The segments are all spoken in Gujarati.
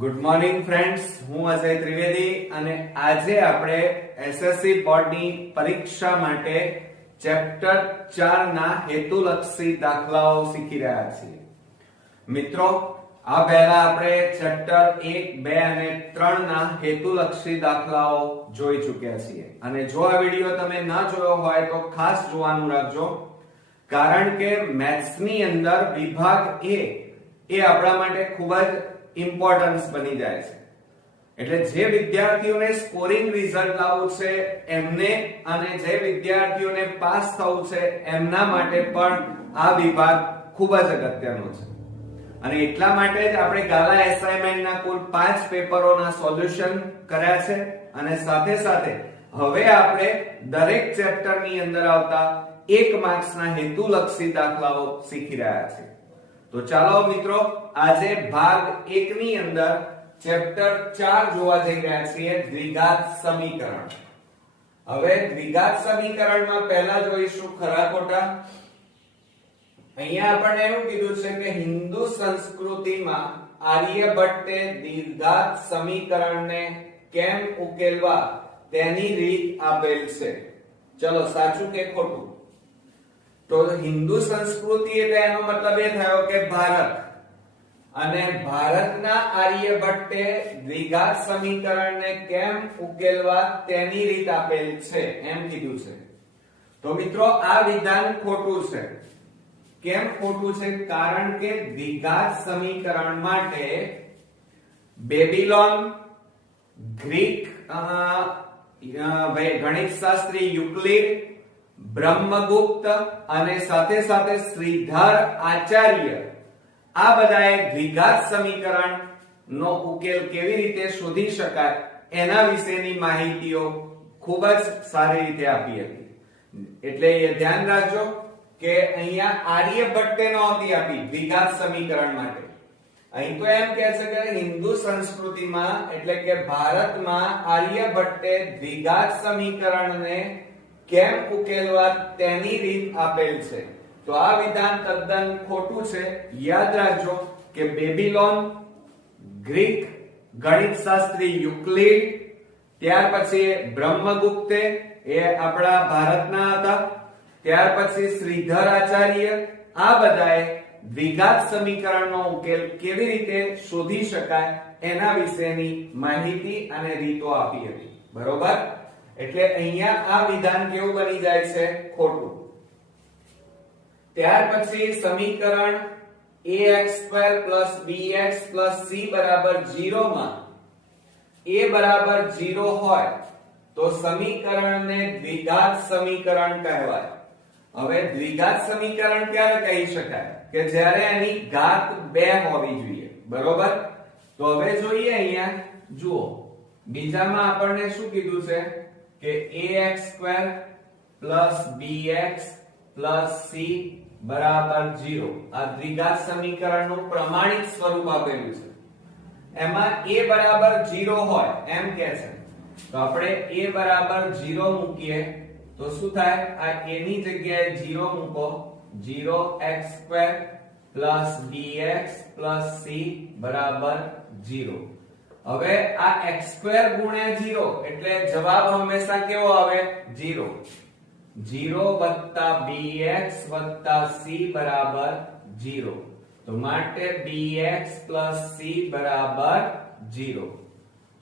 ગુડ મોર્નિંગ ફ્રેન્ડ્સ, હું અજય ત્રિવેદી અને આજે આપણે એસએસસી બોર્ડની પરીક્ષા માટે ચેપ્ટર 4 ના હેતુલક્ષી દાખલાઓ શીખી રહ્યા છીએ. મિત્રો, આ પહેલા આપણે ચેપ્ટર 1, 2 અને 3 ના હેતુલક્ષી દાખલાઓ જોઈ ચૂક્યા છીએ અને જો આ વિડિયો તમે ન જોયો હોય તો ખાસ જોવાનું રાખજો, કારણ કે મેથ્સની અંદર વિભાગ A એ આપણા માટે ખૂબ જ ઇમ્પોર્ટન્સ બની જાય છે. એટલે જે વિદ્યાર્થીઓને સ્કોરિંગ રિઝલ્ટ લાવવું છે એમને અને જે વિદ્યાર્થીઓને પાસ થવું છે એમના માટે પણ આ વિભાગ ખૂબ જ અગત્યનો છે અને એટલા માટે જ આપણે ગાલા એસાઇનમેન્ટના કુલ 5 પેપરોના સોલ્યુશન કર્યા છે અને સાથે સાથે હવે આપણે દરેક ચેપ્ટરની અંદર આવતા 1 માર્ક્સના હેતુલક્ષી દાખલાઓ શીખી રહ્યા છીએ. તો ચાલો મિત્રો, આજે ભાગ 1 ની અંદર ચેપ્ટર 4 જોવા જઈ રહ્યા છીએ, દ્વિઘાત સમીકરણ. હવે દ્વિઘાત સમીકરણમાં પહેલા જોઈશું ખરા ખોટા. અહીંયા આપણને એવું કીધું છે કે હિન્દુ સંસ્કૃતિમાં આર્યભટ્ટે દ્વિઘાત સમીકરણને કેમ ઉકેલવા તેની રીત આપેલ છે. ચલો, સાચું કે ખોટું? તો હિન્દુ સંસ્કૃતિ એટલે એનો મતલબ એ થયો કે ભારત, અને ભારતના આર્યભટ્ટે દ્વિઘાત સમીકરણને કેમ ઉકેલવા તેની રીત આપેલ છે એમ કીધું છે. તો મિત્રો, આ વિધાન ખોટું છે. કેમ ખોટું છે? કારણ કે દ્વિઘાત સમીકરણ માટે બેબીલોન, ગ્રીક ગણિતશાસ્ત્રી યુક્લિડ, બ્રહ્મગુપ્ત અને સાથે સાથે શ્રીધર આચાર્ય આ બધાએ દ્વિઘાત સમીકરણ નો ઉકેલ કેવી રીતે શોધી શકાય એના વિશેની માહિતીઓ ખૂબ જ સારી રીતે આપી હતી. એટલે એ ધ્યાન રાખજો કે અહીંયા આર્યભટ્ટે નહોતી આપી દ્વિઘાત સમીકરણ માટે. અહીં તો એમ કહે છે કે હિન્દુ સંસ્કૃતિમાં એટલે કે ભારતમાં આર્યભટ્ટે દ્વિઘાત સમીકરણને કેમ ઉકેલવા તેની રીત આપેલ છે. તો આ વિધાન તદ્દન ખોટું છે. યાદ રાખજો કે બેબીલોન, ગ્રીક ગણિતશાસ્ત્રી યુક્લિડ, ત્યાર પછી બ્રહ્મગુપ્તે એ આપણા ભારતના હતા, ત્યાર પછી શ્રીધર આચાર્ય આ બધાએ દ્વિઘાત સમીકરણનો ઉકેલ કેવી રીતે શોધી શકાય એના વિશેની માહિતી અને રીતો આપી હતી. બરોબર? એટલે અહીંયા આ વિધાન કેવું બની જાય છે? ખોટું. ત્યાર પછી સમીકરણ ax2 bx c 0 માં a 0 હોય તો સમીકરણને દ્વિઘાત સમીકરણ કહેવાય. હવે દ્વિઘાત સમીકરણ ક્યારે કહી શકાય? કે જ્યારે એની ઘાત 2 હોવી જોઈએ. બરોબર? તો હવે જોઈએ, અહીંયા જુઓ, બીજામાં આપણને શું કીધું છે કે ax2 bx c 0 આ દ્વિઘાત સમીકરણનું પ્રમાણિત સ્વરૂપ આપેલું છે. એમાં a 0 હોય એમ કહે છે, તો આપણે a 0 મૂકીએ તો શું થાય? આ a ની જગ્યાએ 0 મૂકો, 0x2 bx c 0. હવે આ x2 ગુણ્યા 0 એટલે જવાબ હંમેશા કેવો આવે? 0. 0 bx c 0. તો માટે bx c 0.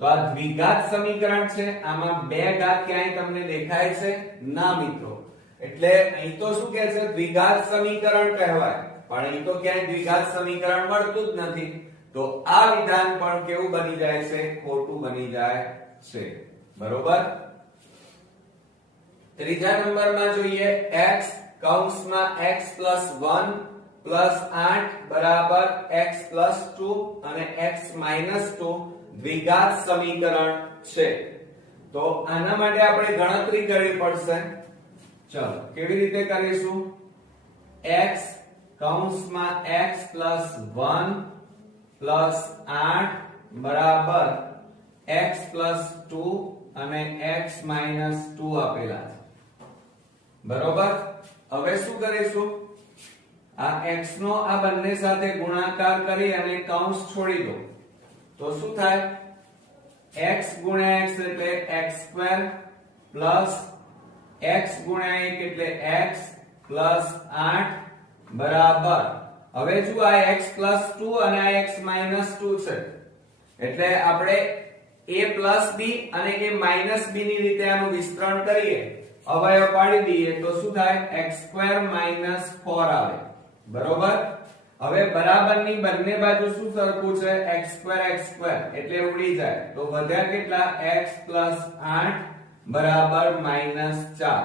તો આ દ્વિઘાત સમીકરણ છે. આમાં બે ઘાત ક્યાંય તમને દેખાય છે? ના મિત્રો. એટલે અહીં તો શું કહે છે? દ્વિઘાત સમીકરણ કહેવાય, પણ અહીં તો ક્યાંય દ્વિઘાત સમીકરણ મળતું જ નથી. તો આ વિધાન પણ કેવું બની જાય છે? ખોટું બની જાય છે. બરોબર? ત્રીજા નંબરમાં જોઈએ, x કૌંસમાં x + 1 + 8 x + 2 અને x - 2 દ્વિઘાત સમીકરણ છે. તો આના માટે આપણે ગણતરી કરવી પડશે. ચલો, કેવી રીતે કરીશું? x કૌંસમાં x + 1 + 8 x + 2 અને x - 2 આપેલા છે. બરોબર? હવે શું કરીશું? આ x નો આ બંને સાથે ગુણાકાર કરી અને કૌંસ છોડી દો. તો શું થાય x ગુણ્યા x એટલે x² પ્લસ x ગુણ્યા 1 એટલે x પ્લસ 8 બરાબર હવે જો આ x પ્લસ 2 અને આ x માઈનસ 2 છે એટલે આપણે a પ્લસ b અને a માઈનસ b ની રીતે આનું વિસ્તરણ કરીએ અવયવ પાડી દઈએ તો શું થાય x² માઈનસ 4 આવે બરોબર હવે બરાબરની બંને બાજુ શું સરખું છે x² એટલે ઉડી જાય તો વધ્યા કેટલા x પ્લસ 8 બરાબર માઈનસ 4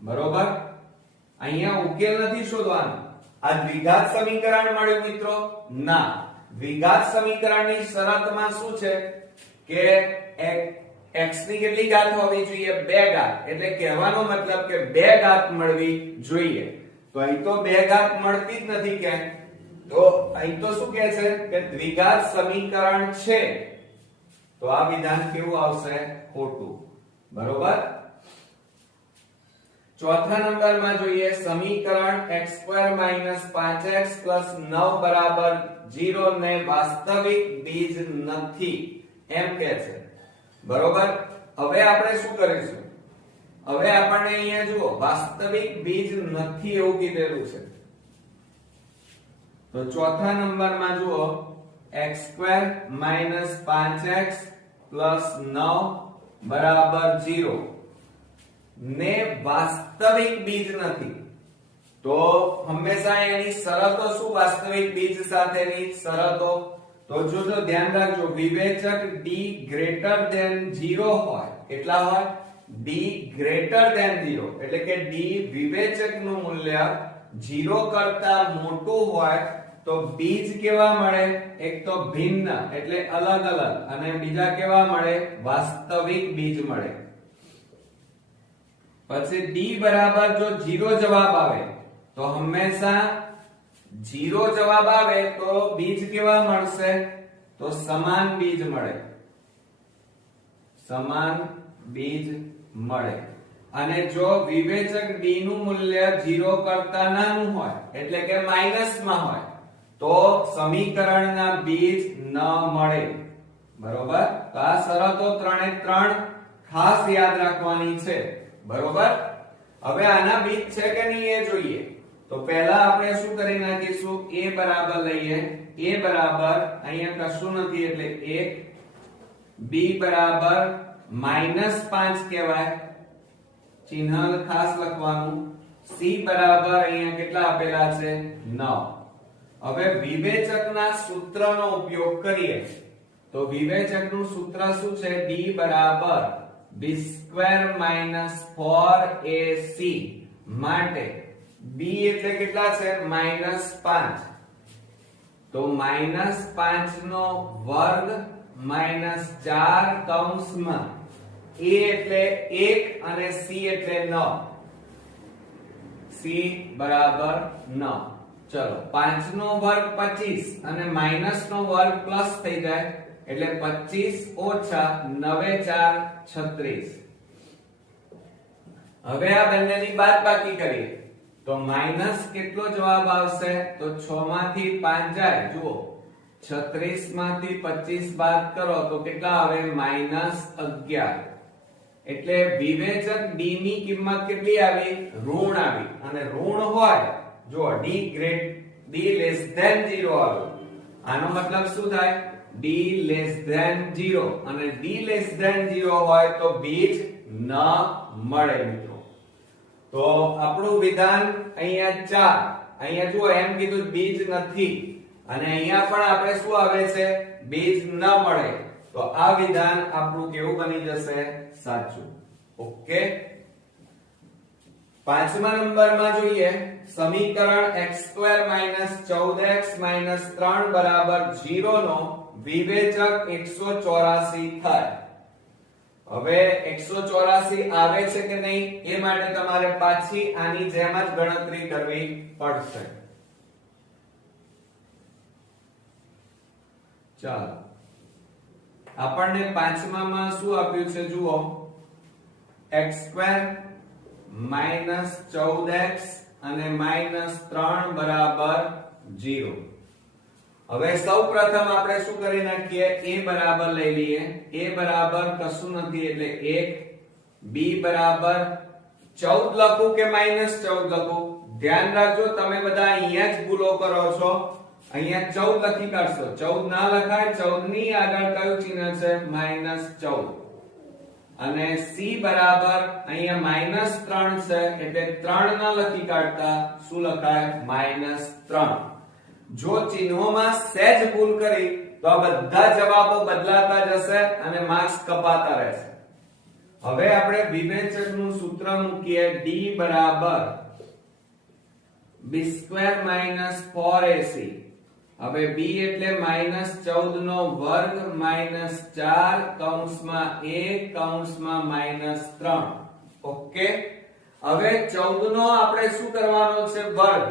બરોબર અહીંયા ઉકેલ નથી શોધવાનો આ દ્વિઘાત સમીકરણ મળ્યું મિત્રો ના દ્વિઘાત સમીકરણની શરતમાં શું છે કે x ની કેટલી ઘાત હોવી જોઈએ 2 ઘાત એટલે કહેવાનો મતલબ કે 2 ઘાત મળવી જોઈએ તો અહીં તો 2 ઘાત મળતી જ નથી કે તો અહીં તો શું કહે છે કે દ્વિઘાત સમીકરણ છે તો આ વિધાન કેવું આવશે ખોટું બરોબર ચોથા નંબરમાં જોઈએ સમીકરણ x² 5x 9 બરાબર 0 ને વાસ્તવિક બીજ નથી એમ કહે છે બરોબર હવે આપણે શું કરીશું હવે આપણને અહીંયા જુઓ વાસ્તવિક બીજ નથી એવું કીધેલું છે તો ચોથા નંબરમાં જુઓ x² 5x 9 બરાબર 0 ને વાસ્તવિક બીજ નથી તો હંમેશા એની શરતો શું વાસ્તવિક બીજ સાથેની શરતો તો જો ધ્યાન રાખજો વિવેચક d ગ્રેટર ધેન 0 હોય કેટલા હોય d ગ્રેટર ધેન 0 એટલે કે d વિવેચકનું મૂલ્ય 0 કરતા મોટું હોય તો બીજ કેવા મળે એક તો ભિન્ન એટલે અલગ અલગ અને બીજા કેવા મળે વાસ્તવિક બીજ મળે પછી d બરાબર જો 0 જવાબ આવે તો હંમેશા 0 જવાબ આવે તો બીજ કેવા મળશે તો સમાન બીજ મળે સમાન બીજ મળે અને જો વિવેચક d નું મૂલ્ય 0 કરતા નાનું હોય એટલે કે માઈનસ માં હોય તો સમીકરણના બીજ ન મળે બરોબર તો આ શરતો 3 એ 3 ખાસ યાદ રાખવાની છે બરોબર હવે આના બીજ છે કે નહીં એ જોઈએ તો પહેલા આપણે શું કરી નાખીશું a બરાબર લઈએ a બરાબર અહીંયા કશું નથી એટલે 1 b બરાબર -5 કહેવાય ચિહ્ન ખાસ લખવાનું c બરાબર અહીંયા કેટલા આપેલા છે 9 હવે વિવેચકના સૂત્રનો ઉપયોગ કરીએ તો વિવેચકનું સૂત્ર શું છે d બરાબર b² - 4ac માટે b એટલે કેટલા છે -5 તો -5 નો વર્ગ -4 કૌંસમાં a એટલે 1 અને c એટલે 9 c બરાબર 9 ચલો 5 નો વર્ગ 25 અને માઈનસ નો વર્ગ પ્લસ થઈ જાય એટલે 25 ઓછા 9 4 36 હવે આ બંનેની બાદબાકી કરીએ તો માઈનસ કેટલો જવાબ આવશે તો 6 માંથી 5 જાય જુઓ 36 માંથી 25 બાદ કરો તો કેટલા આવે -11 એટલે વિવેચક d ની કિંમત કેટલી આવી ઋણ આવી અને ઋણ હોય જો d less than 0 આવે આનો મતલબ શું થાય d less than 0 અને d less than 0 હોય તો બીજ ન મળે મિત્રો તો આપણું વિધાન અહીંયા 4 અહીંયા જુઓ એમ કીધું બીજ નથી અને અહીંયા પણ આપણે શું આવે છે બીજ ન મળે તો આ વિધાન આપણું કેવું બની જશે સાચું ઓકે પાંચમા નંબરમાં જોઈએ સમીકરણ x² - 14x - 3 બરાબર 0 નો વિવેચક 184 થાય હવે 184 આવે છે કે નહીં એ માટે તમારે પાછી આની જેમ જ ગણતરી કરવી પડશે ચાલો આપણને પાંચમામાં શું આપ્યું છે જુઓ x² - 14x અને -3 બરાબર 0 હવે સૌપ્રથમ આપણે શું કરી નાખીએ, a બરાબર લઈ લઈએ. a બરાબર કશું નથી એટલે 1, b બરાબર 14 લખું કે -14 લખું? ધ્યાન રાખજો તમે બધા અહીંયા જ ભૂલો કરો છો. અહીંયા 14 લખી કાઢશો. 14 ના લખાય. 14 ની આગળ કયું ચિહ્ન છે? -14. અને c બરાબર અહીંયા -3 છે એટલે 3 ના લખી કાઢતા શું લખાય? -3. જો ચિહ્નોમાં સહેજ ભૂલ કરી તો આ બધા જવાબો બદલાતા જશે અને માર્ક્સ કપાતા રહેશે. હવે આપણે વિવેચકનું સૂત્ર મૂકીએ. d બરાબર b² - 4ac. હવે b એટલે -14 નો વર્ગ -4 કૌંસમાં a કૌંસમાં -3. ઓકે. હવે 14 નો આપણે શું કરવાનો છે? વર્ગ.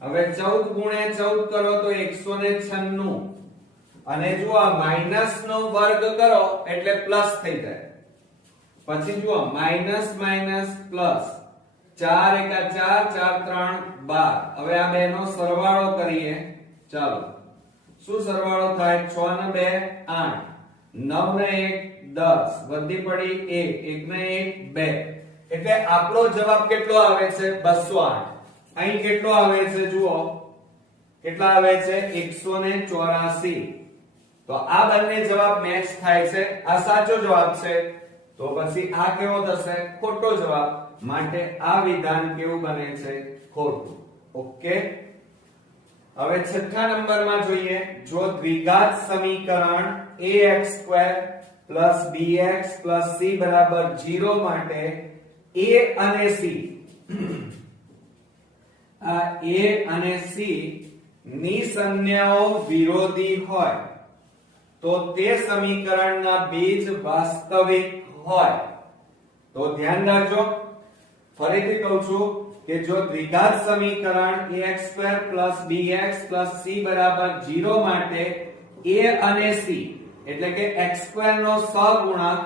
હવે 14 ગુણ્યા 14 કરો તો 196. અને જો આ માઈનસ નો વર્ગ કરો એટલે પ્લસ થઈ જાય. પછી જુઓ માઈનસ માઈનસ પ્લસ 4 × 4 4 3 12. હવે આ બે નો સરવાળો કરીએ. ચાલો શું સરવાળો થાય? 6 ને 2 8, 9 ને 1 10, વધી પડી 1, 1 ને 1 2. એટલે આપણો જવાબ કેટલો આવે છે? 208. અહીં કેટલો આવે છે? જુઓ કેટલા આવે છે? 184. તો આ બંને જવાબ મેચ થાય છે. આ સાચો જવાબ છે. તો પછી આ કેવો થશે? ખોટો જવાબ. માટે આ વિધાન કેવું બને છે? ખોટું. ઓકે. હવે છઠ્ઠા નંબરમાં જોઈએ. જો દ્વિઘાત સમીકરણ ax² + bx + c બરાબર 0 માટે a અને c આ a અને c ની સંજ્ઞાઓ વિરોધી હોય તો તે સમીકરણના બીજ વાસ્તવિક હોય. તો ધ્યાન રાખજો. ફરીથી કહું છું કે જો દ્વિઘાત સમીકરણ ax² + bx + c બરાબર 0 માટે a અને c એટલે કે x² નો સહગુણક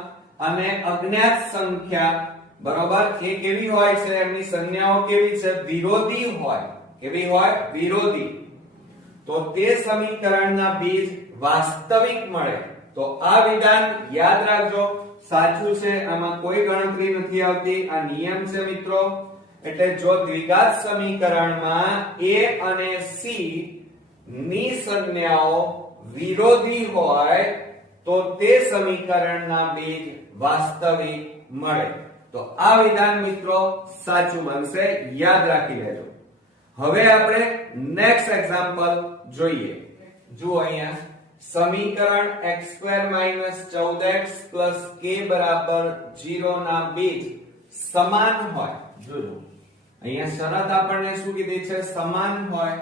અને અજ્ઞાત સંખ્યા બરોબર એ કેવી હોય છે? એમની સંજ્ઞાઓ કેવી છે? વિરોધી હોય. કેવી હોય? વિરોધી. તો તે સમીકરણના બીજ વાસ્તવિક મળે. તો આ વિધાન યાદ રાખજો. સાચું છે. આમાં કોઈ ગણતરી નથી આવતી. આ નિયમ છે મિત્રો. એટલે જો દ્વિઘાત સમીકરણમાં a અને c ની સંજ્ઞાઓ વિરોધી હોય તો તે સમીકરણના બીજ વાસ્તવિક મળે. તો આ વિધાન મિત્રો સાચું બનશે. યાદ રાખી લેજો. હવે આપણે નેક્સ્ટ એક્ઝામ્પલ જોઈએ. જુઓ અહીંયા સમીકરણ x² - 14x + k બરાબર 0 ના બીજ સમાન હોય. જોજો અહીંયા શરત આપણને શું કીધી છે? સમાન હોય.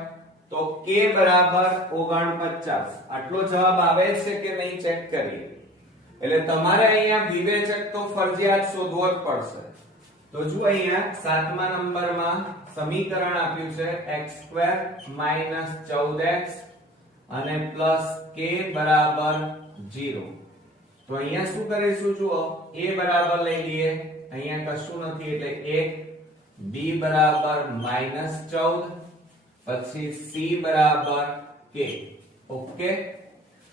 તો k બરાબર 49. આટલો જવાબ આવે છે કે નહીં ચેક કરીએ. એટલે તમારે અહીંયા વિવેચક તો ફરજિયાત શોધવો જ પડશે. તો જો અહીંયા 7મા નંબરમાં સમીકરણ આપ્યું છે x² - 14x અને + k બરાબર 0. તો અહીંયા શું કરીશું? જુઓ a બરાબર લઈ લઈએ. અહીંયા કશું નથી એટલે 1, b બરાબર -14, પછી c બરાબર k. ઓકે.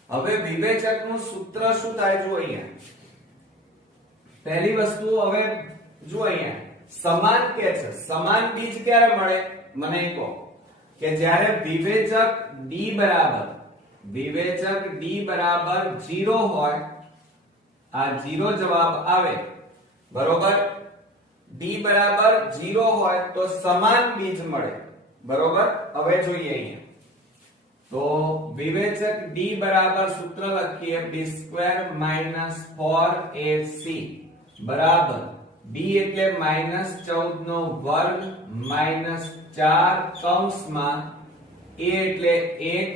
હવે વિવેચકનું સૂત્ર શું થાય? જો અહીંયા પહેલી વસ્તુ હવે જો અહીંયા સમાન કે છે. સમાન બીજ ક્યારે મળે? મને કહો કે જ્યારે વિવેચક d બરાબર 0 હોય. આ 0 જવાબ આવે. બરોબર. d બરાબર 0 હોય તો સમાન બીજ મળે. બરોબર. હવે જોઈએ અહીંયા તો વિવેચક d બરાબર સૂત્ર લખીએ b² - 4ac બરાબર b એટલે -14 નો વર્ગ -4 કૌંસમાં a એટલે 1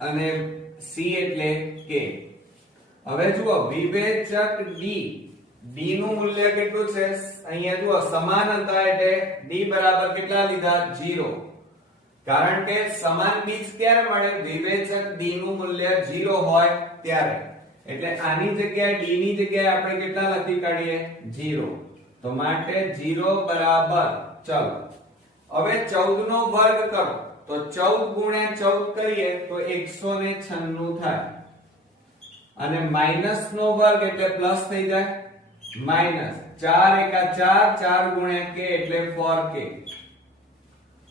અને c એટલે k. હવે જુઓ વિવેચક d નું મૂલ્ય કેટલું છે? અહીંયા જુઓ સમાન હતા એટલે d બરાબર કેટલા લીધા? 0. કારણ કે સમાન બીજ ક્યારે મળે? વિવેચક d નું મૂલ્ય 0 હોય ત્યારે. એટલે આની જગ્યાએ d ની જગ્યાએ આપણે કેટલા લખી કાઢીએ? 0. તો માટે 0 બરાબર ચલો હવે 14 નો વર્ગ કરો. તો 14 ગુણ્યા 14 કરીએ તો 196 થાય અને માઈનસ નો વર્ગ એટલે પ્લસ થઈ જાય માઈનસ 4 એકા 4 4 ગુણ્યા k એટલે 4k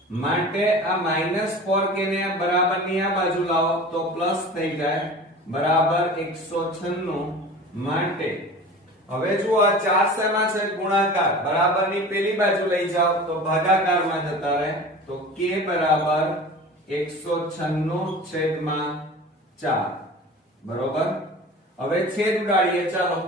માટે આ માઈનસ 4k ને બરાબરની આ બાજુ લાવો તો પ્લસ થઈ જાય બરાબર 196 માટે હવે જુઓ આ 4 શેમાં છે ગુણાકાર બરાબરની પેલી બાજુ લઈ જાઓ તો ભાગાકારમાં જતા રહે તો k બરાબર 196/4 બરોબર હવે છેદ ઉડાડીએ ચાલો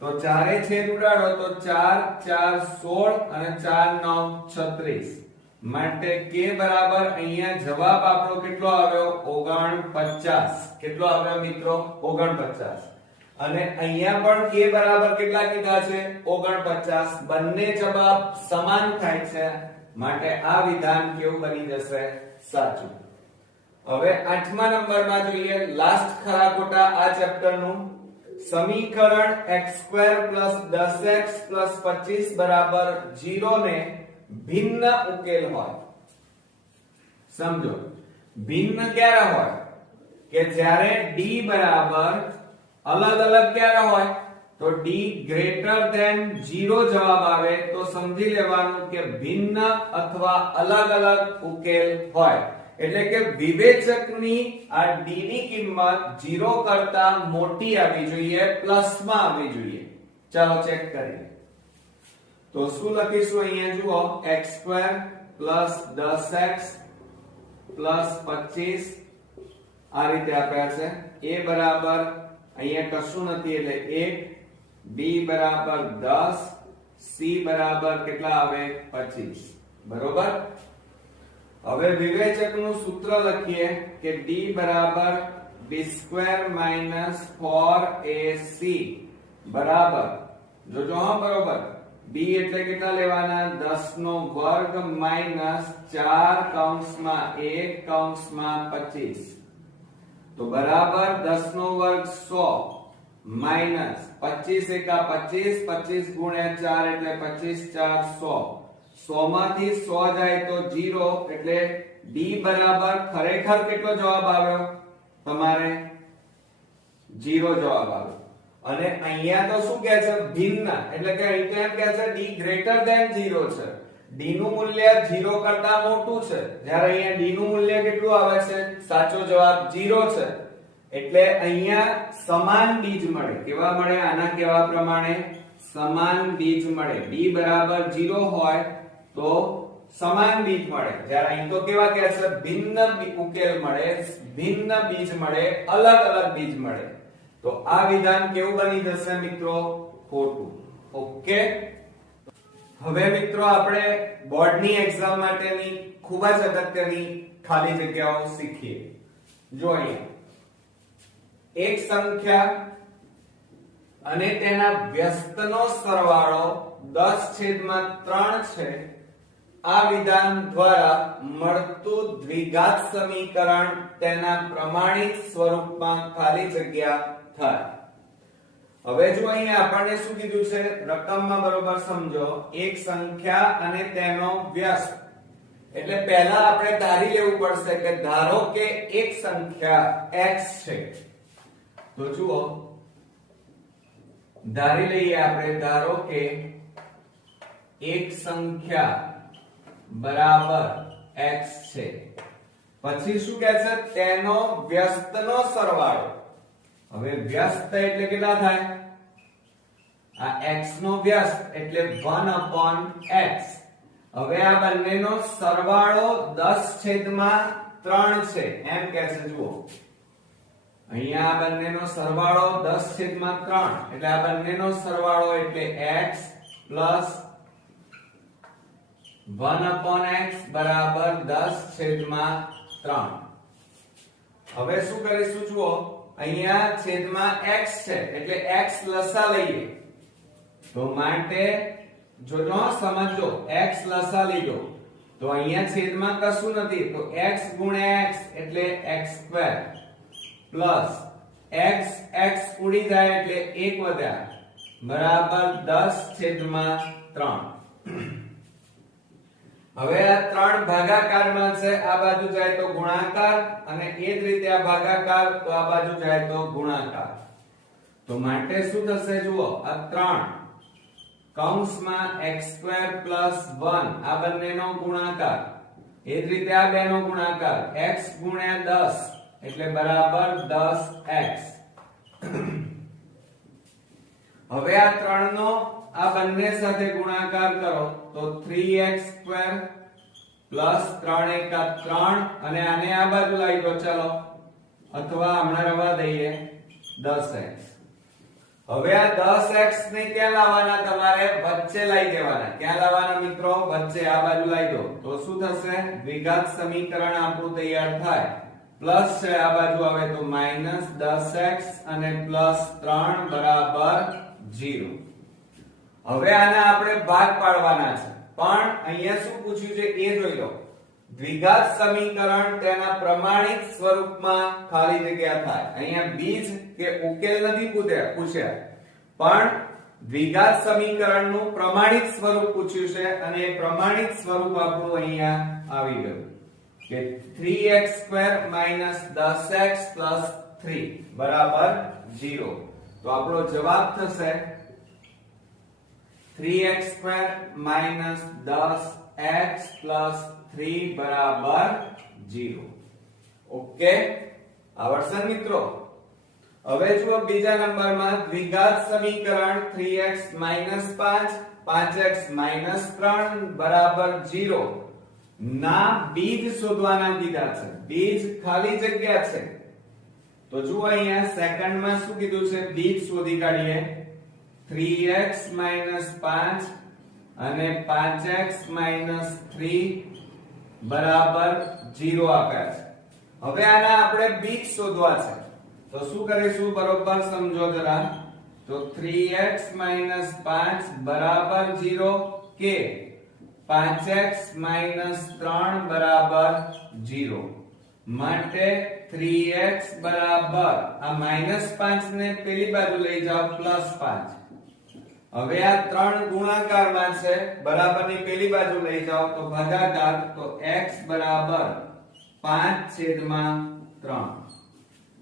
તો ચારે છેદ ઉડાડો તો 4 4 16 અને 4 9 36 માટે k બરાબર અહીંયા જવાબ આપણો કેટલો આવ્યો 49 કેટલો આવ્યો મિત્રો 49 અને અહીંયા પણ k બરાબર કેટલા કીધા છે 49 બંને જવાબ સમાન થાય છે માટે આ વિધાન કેવું બની જશે સાચું હવે 8મા નંબરમાં જોઈએ લાસ્ટ ખરા ખોટા આ ચેપ્ટર નું સમીકરણ x2 10x 25 0 ને ભિન્ન ઉકેલ હોય સમજો ભિન્ન ક્યારે હોય કે જ્યારે d બરાબર અલગ અલગ ક્યારે હોય તો d ગ્રેટર ધેન 0 જવાબ આવે તો સમજી લેવાનું કે ભિન્ન અથવા અલગ અલગ ઉકેલ હોય એટલે કે વિવેચકની આ d ની કિંમત 0 કરતા મોટી આવી જોઈએ પ્લસ માં આવવી જોઈએ ચાલો ચેક કરીએ તો શું લખીશું અહીંયા જુઓ x2 10x 25 આ રીતે આપ્યા છે a બરાબર અહીંયા કશું નથી એટલે 1 b બરાબર 10 c બરાબર કેટલા આવે 25 બરોબર હવે વિવેચકનું સૂત્ર લખીએ કે d બરાબર b² - 4ac બરાબર જોજો હા બરોબર b એટલે કેટલા લેવાના 10 નો વર્ગ માઈનસ 4 કૌંસમાં 1 કૌંસમાં 25 તો બરાબર 10 નો વર્ગ 100 માઈનસ 25 એકા 25 25 ગુણ્યા 4 એટલે 25 4 100 100 માંથી 100 જાય તો 0 એટલે d બરાબર ખરેખર કેટલો જવાબ આવ્યો તમારે 0 જવાબ આવ્યો અને અહીંયા તો શું કહે છે ભિન્ન એટલે કે અહીં તો એમ કહે છે d ગ્રેટર ધેન 0 છે d નું મૂલ્ય 0 કરતા મોટું છે જ્યારે અહીંયા d નું મૂલ્ય કેટલું આવે છે સાચો જવાબ 0 છે એટલે અહીંયા સમાન બીજ મળે કેવા મળે આના કેવા પ્રમાણે સમાન બીજ મળે d બરાબર 0 હોય તો સમાન બીજ મળે જ્યારે અહીં તો કેવા કહે છે ભિન્ન ઉકેલ મળે ભિન્ન બીજ મળે અલગ અલગ બીજ મળે તો આ વિધાન કેવું બની જશે મિત્રો ખોટું ઓકે હવે મિત્રો આપણે બોર્ડની એક્ઝામ માટેની ખૂબ જ અગત્યની ખાલી જગ્યાઓ શીખીએ જો અહીંયા એક સંખ્યા અને તેના વ્યસ્તનો સરવાળો 10/3 છે આ વિધાન દ્વારા મળતું દ્વિઘાત સમીકરણ તેના પ્રમાણિત સ્વરૂપમાં ખાલી જગ્યા થાય હવે જો અહીંયા આપણને શું કીધું છે રકમમાં બરોબર સમજો એક સંખ્યા અને તેનો વ્યસ્ત એટલે પહેલા આપણે ધારી લેવું પડશે કે ધારો કે એક સંખ્યા x છે તો જુઓ ધારી લઈએ આપણે ધારો કે એક સંખ્યા બરાબર x છે પછી શું કહે છે તેનો વ્યસ્તનો સરવાળો હવે વ્યસ્ત એટલે કેટલા થાય આ x નો વ્યસ્ત એટલે 1/x હવે આ બંનેનો સરવાળો 10/3 છે એમ કહે છે જુઓ અહીંયા આ બંનેનો સરવાળો 10/3 એટલે આ બંનેનો સરવાળો એટલે x 1/x બરાબર 10/3 હવે શું કરીશું જુઓ અહીંયા છેદમાં x છે એટલે x લસા લઈએ તો માટે જો સમજો x લસા લીધો તો અહીંયા છેદમાં કશું નથી તો x ગુણ્યા x એટલે x² પ્લસ x ઉડી જાય એટલે 1 વધ્યા બરાબર 10/3 હવે આ 3 ભાગાકારમાં છે, આ બાજુ જાય તો ગુણાકાર અને એ જ રીતે આ ભાગાકાર તો આ બાજુ જાય તો ગુણાકાર. તો માટે શું થશે જુઓ, આ 3 કૌંસમાં x² + 1 આ બંનેનો ગુણાકાર, એ જ રીતે આ બેનો ગુણાકાર x * 10 એટલે બરાબર 10x. હવે આ 3 નો આ બંને સાથે ગુણાકાર કરો તો 3x² + 3 * 3 અને આને આ બાજુ લઈ દો ચાલો, અથવા હમણાં રવા દઈએ 10x. હવે આ 10x ને ક્યાં લાવવાના, તમારે વચ્ચે લઈ દેવાના. ક્યાં લાવવાના મિત્રો? વચ્ચે આ બાજુ લઈ દો તો શું થશે, દ્વિઘાત સમીકરણ આપણું તૈયાર થાય. પ્લસ છે આ બાજુ આવે તો -10x અને +3 બરાબર 0. હવે આના આપણે ભાગ પાડવાના છે, પણ અહીંયા શું પૂછ્યું છે એ જોઈ લો. દ્વિઘાત સમીકરણ તેના પ્રમાણિત સ્વરૂપમાં ખાલી જગ્યા થાય. અહીંયા બીજ કે ઉકેલ નથી પૂછ્યા, પણ દ્વિઘાત સમીકરણનું પ્રમાણિત સ્વરૂપ પૂછ્યું છે અને એ પ્રમાણિત સ્વરૂપ આપણું અહીંયા આવી ગયું કે 3x² - 10x + 3 બરાબર 0. તો આપણો જવાબ થશે 3x² - 10x + 3 બરાબર 0. ઓકે, આવડશે મિત્રો? હવે જુઓ બીજા નંબરમાં દ્વિઘાત સમીકરણ 3x - 5 5x - 3 બરાબર 0 ના બીજ શોધવાના કીધા છે. બીજ ખાલી જગ્યા છે. તો જુઓ અહીંયા સેકન્ડમાં શું કીધું છે, બીજ શોધી કાઢીએ. 3x - 5 અને 5x - 3 બરાબર 0 આપ્યા છે. હવે આના આપણે બીજ શોધવા છે. તો શું કરીશું, બરોબર સમજો જરા. તો 3x - 5 બરાબર 0 કે 5x - 3 બરાબર 0. માટે 3x બરાબર આ -5 ને પેલી બાજુ લઈ જાઓ +5. હવે આ 3 ગુણાકારમાં છે, બરાબરની પેલી બાજુ લઈ જાઓ તો ભાગાકાર, તો x બરાબર 5/3.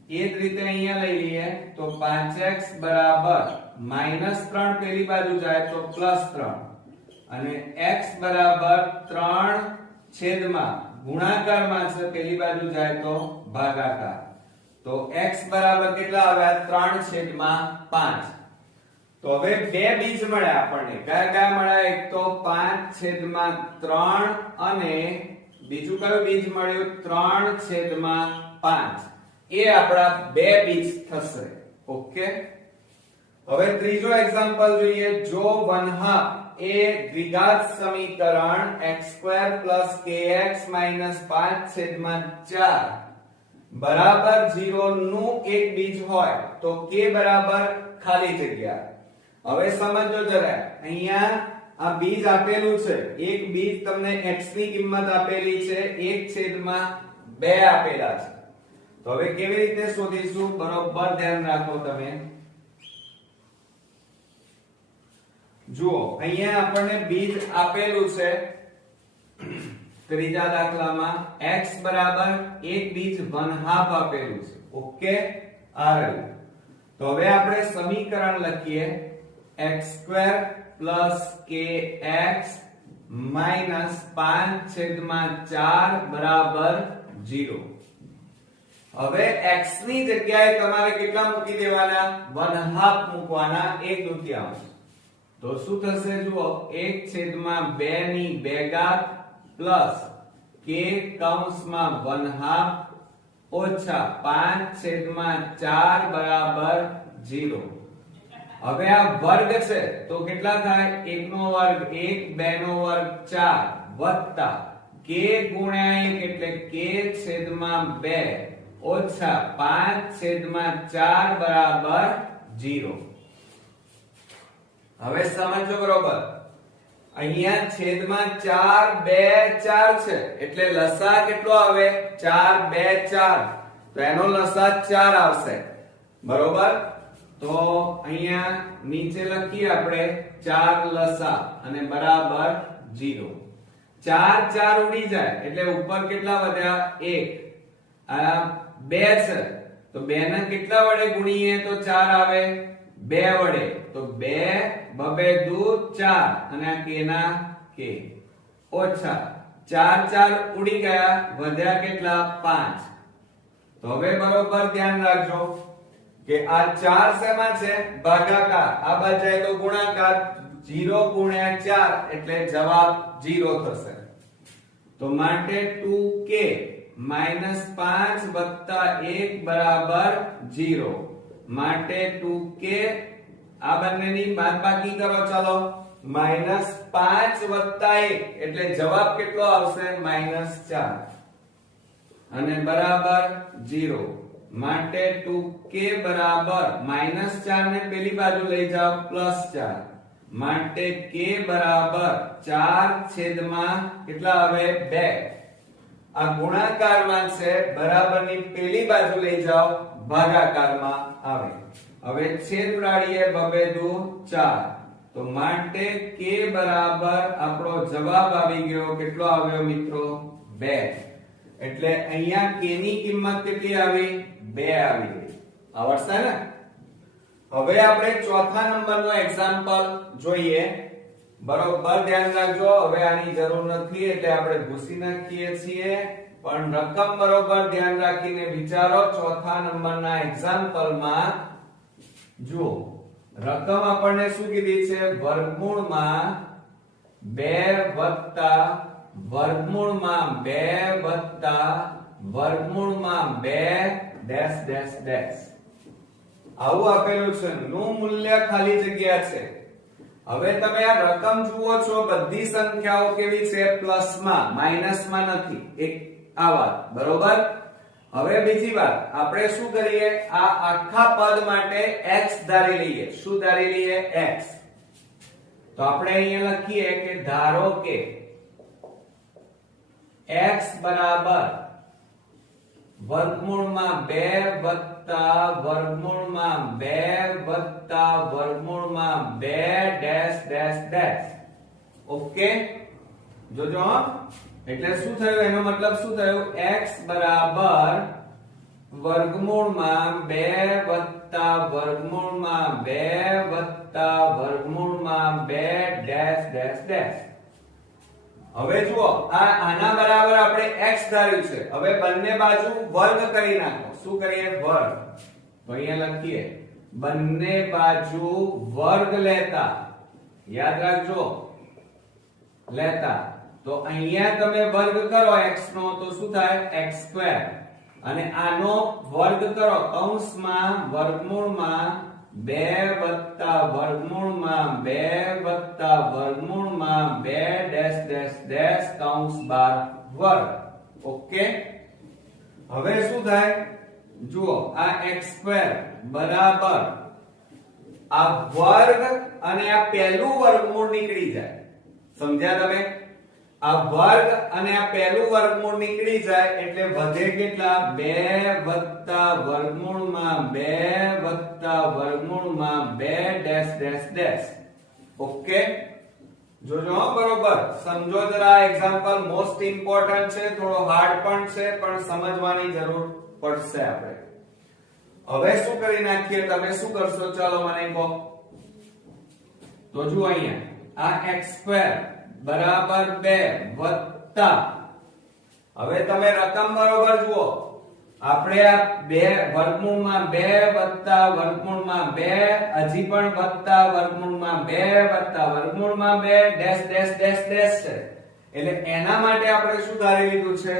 એ જ રીતે અહીંયા લઈ લઈએ તો 5x બરાબર -3 પેલી બાજુ જાય તો +3 અને x બરાબર 3 ગુણાકારમાં છે, પેલી બાજુ જાય તો ભાગાકાર. તો x બરાબર કેટલા આવ્યા, 3/5. તો હવે બે બીજ મળ્યા આપણને. કયા કયા મળ્યા? એક તો 5/3 અને બીજું કયું બીજ મળ્યું, 3/5. એ આપણા બે બીજ થશે. ઓકે, હવે ત્રીજો એક્ઝામ્પલ જોઈએ. જો 1/2 એ દ્વિઘાત સમીકરણ x² + kx - 5/4 બરાબર 0 નું એક બીજ હોય તો k બરાબર ખાલી જગ્યા. હવે સમજો જરા, અહીંયા આ બીજ આપેલું છે, એક બીજ તમને x ની કિંમત આપેલી છે, 1/2 આપેલા છે. તો હવે કેવી રીતે શોધીશું, બરોબર ધ્યાન રાખો તમે. જુઓ અહીંયા આપણને બીજ આપેલું છે. ત્રીજા દાખલામાં x બરાબર એક બીજ 1/2 આપેલું છે. ઓકે, આ રહ્યું. તો હવે આપણે સમીકરણ લખીએ x² + kx - 5/4 બરાબર 0. હવે x ની જગ્યાએ તમારે કેટલા મૂકી દેવાના, 1/2 મૂકવાના, 1/2. તો શું થશે જુઓ, 1/2 ની 2 ઘાત પ્લસ k કૌંસમાં 1/2 ઓછા 5/4 બરાબર 0. હવે આ વર્ગ છે તો કેટલા થાય, 1 નો વર્ગ 1, 2 નો વર્ગ 4 વત્તા k ગુણ્યા 1 એટલે k/2 ઓછા 5/4 બરાબર 0. હવે સમજો બરોબર, અહીંયા છેદમાં 4 2 4 છે એટલે લસા કેટલો આવે, 4 2 4. તો એનો લસા 4 આવશે. બરોબર, તો અહીંયા નીચે લખીએ આપણે 4 લસા અને બરાબર 0. ચાર ચાર ઉડી જાય એટલે ઉપર કેટલા વધ્યા 1 આ 2 છે તો 2 ને કેટલા વડે ગુણીએ તો 4 આવે 2 વડે તો 2 બબે દુ 4 અને આ k ના k ઓછા 4 4 ઉડી ગયા વધ્યા કેટલા 5 તો હવે બરોબર ધ્યાન રાખજો કે આ 4 શેમાં છે ભાગાકાર આ બાજુ જાય તો ગુણાકાર 0 ગુણ્યા 4 એટલે જવાબ 0 થશે તો માટે 2k -5 વત્તા 1 બરાબર 0 માટે 2k આ બંનેની બાદબાકી કરો ચાલો -5 વત્તા 1 એટલે જવાબ કેટલો આવશે -4 અને બરાબર 0 માટે 2k બરાબર -4 ને પેલી બાજુ લઈ જાઓ +4 માટે k બરાબર 4 છેદમાં કેટલા આવે 2 આ ગુણાકારમાં છે બરાબરની પેલી બાજુ લઈ જાઓ ભાગાકારમાં આવે હવે છેદ ઉડાડીએ બબે દુ 4 તો માટે k બરાબર આપણો જવાબ આવી ગયો કેટલો આવ્યો મિત્રો 2 એટલે અહીંયા k ની કિંમત કેટલી આવી 2 આવી ગઈ આવડશે ને હવે આપણે ચોથા નંબરનો એક્ઝામ્પલ જોઈએ બરોબર ધ્યાન રાખજો હવે આની જરૂર નથી એટલે આપણે ભૂસી નાખીએ છીએ પણ રકમ બરોબર ધ્યાન રાખીને વિચારો ચોથા નંબરના એક્ઝામ્પલમાં જુઓ રકમ આપણને શું કીધી છે વર્ગમૂળમાં 2 વત્તા વર્ગમૂળમાં 2 વત્તા વર્ગમૂળમાં 2 ડેશ ડેશ ડેશ આવું આપેલું છે નું મૂલ્ય ખાલી જગ્યા છે હવે તમે આ રકમ જુઓ છો બધી સંખ્યાઓ કેવી છે પ્લસમાં માઈનસમાં નથી એક આ વાત બરોબર હવે બીજી વાત આપણે શું કરીએ આ આખા પદ માટે x ધારી લઈએ શું ધારી લઈએ x તો આપણે અહીંયા લખીએ કે ધારો કે x બરાબર વર્ગમૂળમાં 2 વત્તા વર્ગમૂળમાં 2 વત્તા વર્ગમૂળમાં 2 ડેશ ડેશ ડેશ ઓકે જોજો એટલે શું થયું એનો મતલબ શું થયું x બરાબર વર્ગમૂળમાં 2 વત્તા વર્ગમૂળમાં 2 વત્તા વર્ગમૂળમાં 2 ડેશ ડેશ ડેશ હવે જુઓ આના બરાબર આપણે x ધાર્યું છે હવે બંને બાજુ વર્ગ કરી નાખો શું કરીએ વર્ગ તો અહીંયા લખીએ બંને બાજુ વર્ગ લેતા યાદ રાખજો લેતા તો અહીંયા તમે વર્ગ કરો x નો તો શું થાય x² અને આનો વર્ગ કરો કૌંસમાં વર્ગમૂળમાં 2 વત્તા વર્ગમૂળમાં 2 વત્તા વર્ગમૂળમાં 2 ડેશ ડેશ ડેશ કૌંસ બાર વર્ગ ઓકે હવે શું થાય જુઓ આ x² બરાબર આ વર્ગ અને આ પહેલું વર્ગમૂળ નીકળી જાય સમજ્યા તમે આ વર્ગ અને આ પહેલું વર્ગમૂળ નીકળી જાય એટલે વધે કેટલા 2 વત્તા વર્ગમૂળમાં 2 વત્તા વર્ગમૂળમાં 2 ડેશ ડેશ ડેશ ઓકે જોજો બરોબર સમજો જરા એક્ઝામ્પલ મોસ્ટ ઇમ્પોર્ટન્ટ છે થોડો હાર્ડ પણ છે પણ સમજવાની જરૂર પડશે આપણે હવે શું કરી નાખીએ તમે શું કરશો ચાલો મને કહો તો જુઓ અહીંયા આ x² બરાબર 2 વત્તા હવે તમે રકમ બરોબર જુઓ આપણે આ 2 વર્ગમૂળમાં 2 વત્તા વર્ગમૂળમાં 2 હજી પણ વત્તા વર્ગમૂળમાં 2 વત્તા વર્ગમૂળમાં 2 ડેશ ડેશ ડેશ ડેશ છે એટલે એના માટે આપણે શું ધારી લીધું છે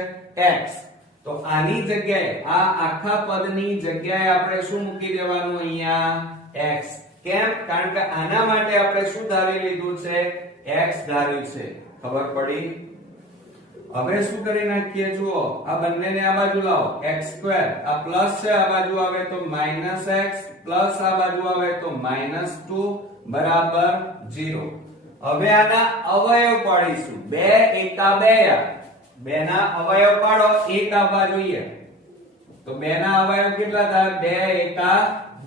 x તો આની જગ્યાએ આ આખા પદની જગ્યાએ આપણે શું મૂકી દેવાનું અહીંયા x કેમ કારણ કે આના માટે આપણે શું ધારી લીધું છે x ધાર્યું છે ખબર પડી હવે શું કરી નાખીએ જુઓ આ બંનેને આ બાજુ લાવો x² આ પ્લસ છે આ બાજુ આવે તો -x પ્લસ આ બાજુ આવે તો -2 બરાબર 0 હવે આના અવયવ પાડીશું 2 એકા 2 2 ના અવયવ પાડો 1 આવવા જોઈએ તો 2 ના અવયવ કેટલા થાય 2 એકા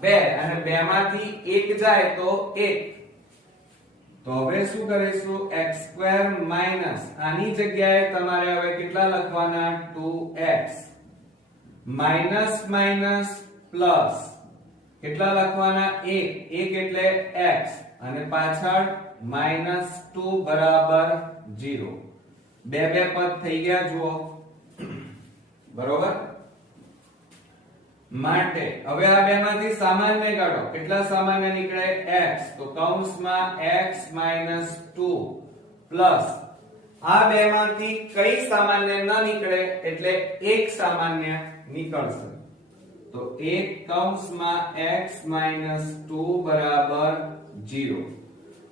2 અને 2 માંથી 1 જાય તો 1 તો તો હવે શું કરીશું x² માઈનસ આની જગ્યાએ તમારે હવે કેટલા લખવાના 2x માઈનસ માઈનસ પ્લસ કેટલા લખવાના 1 એટલે x અને પાછળ -2 બરાબર 0 બે પદ થઈ ગયા જુઓ બરોબર માટે હવે આ બેમાંથી સામાન્ય કાઢો કેટલા સામાન્ય નીકળે x તો કૌંસમાં x - 2 પ્લસ આ બેમાંથી કઈ સામાન્ય ન નીકળે એટલે એક સામાન્ય નીકળશે તો એક કૌંસમાં x - 2 બરાબર 0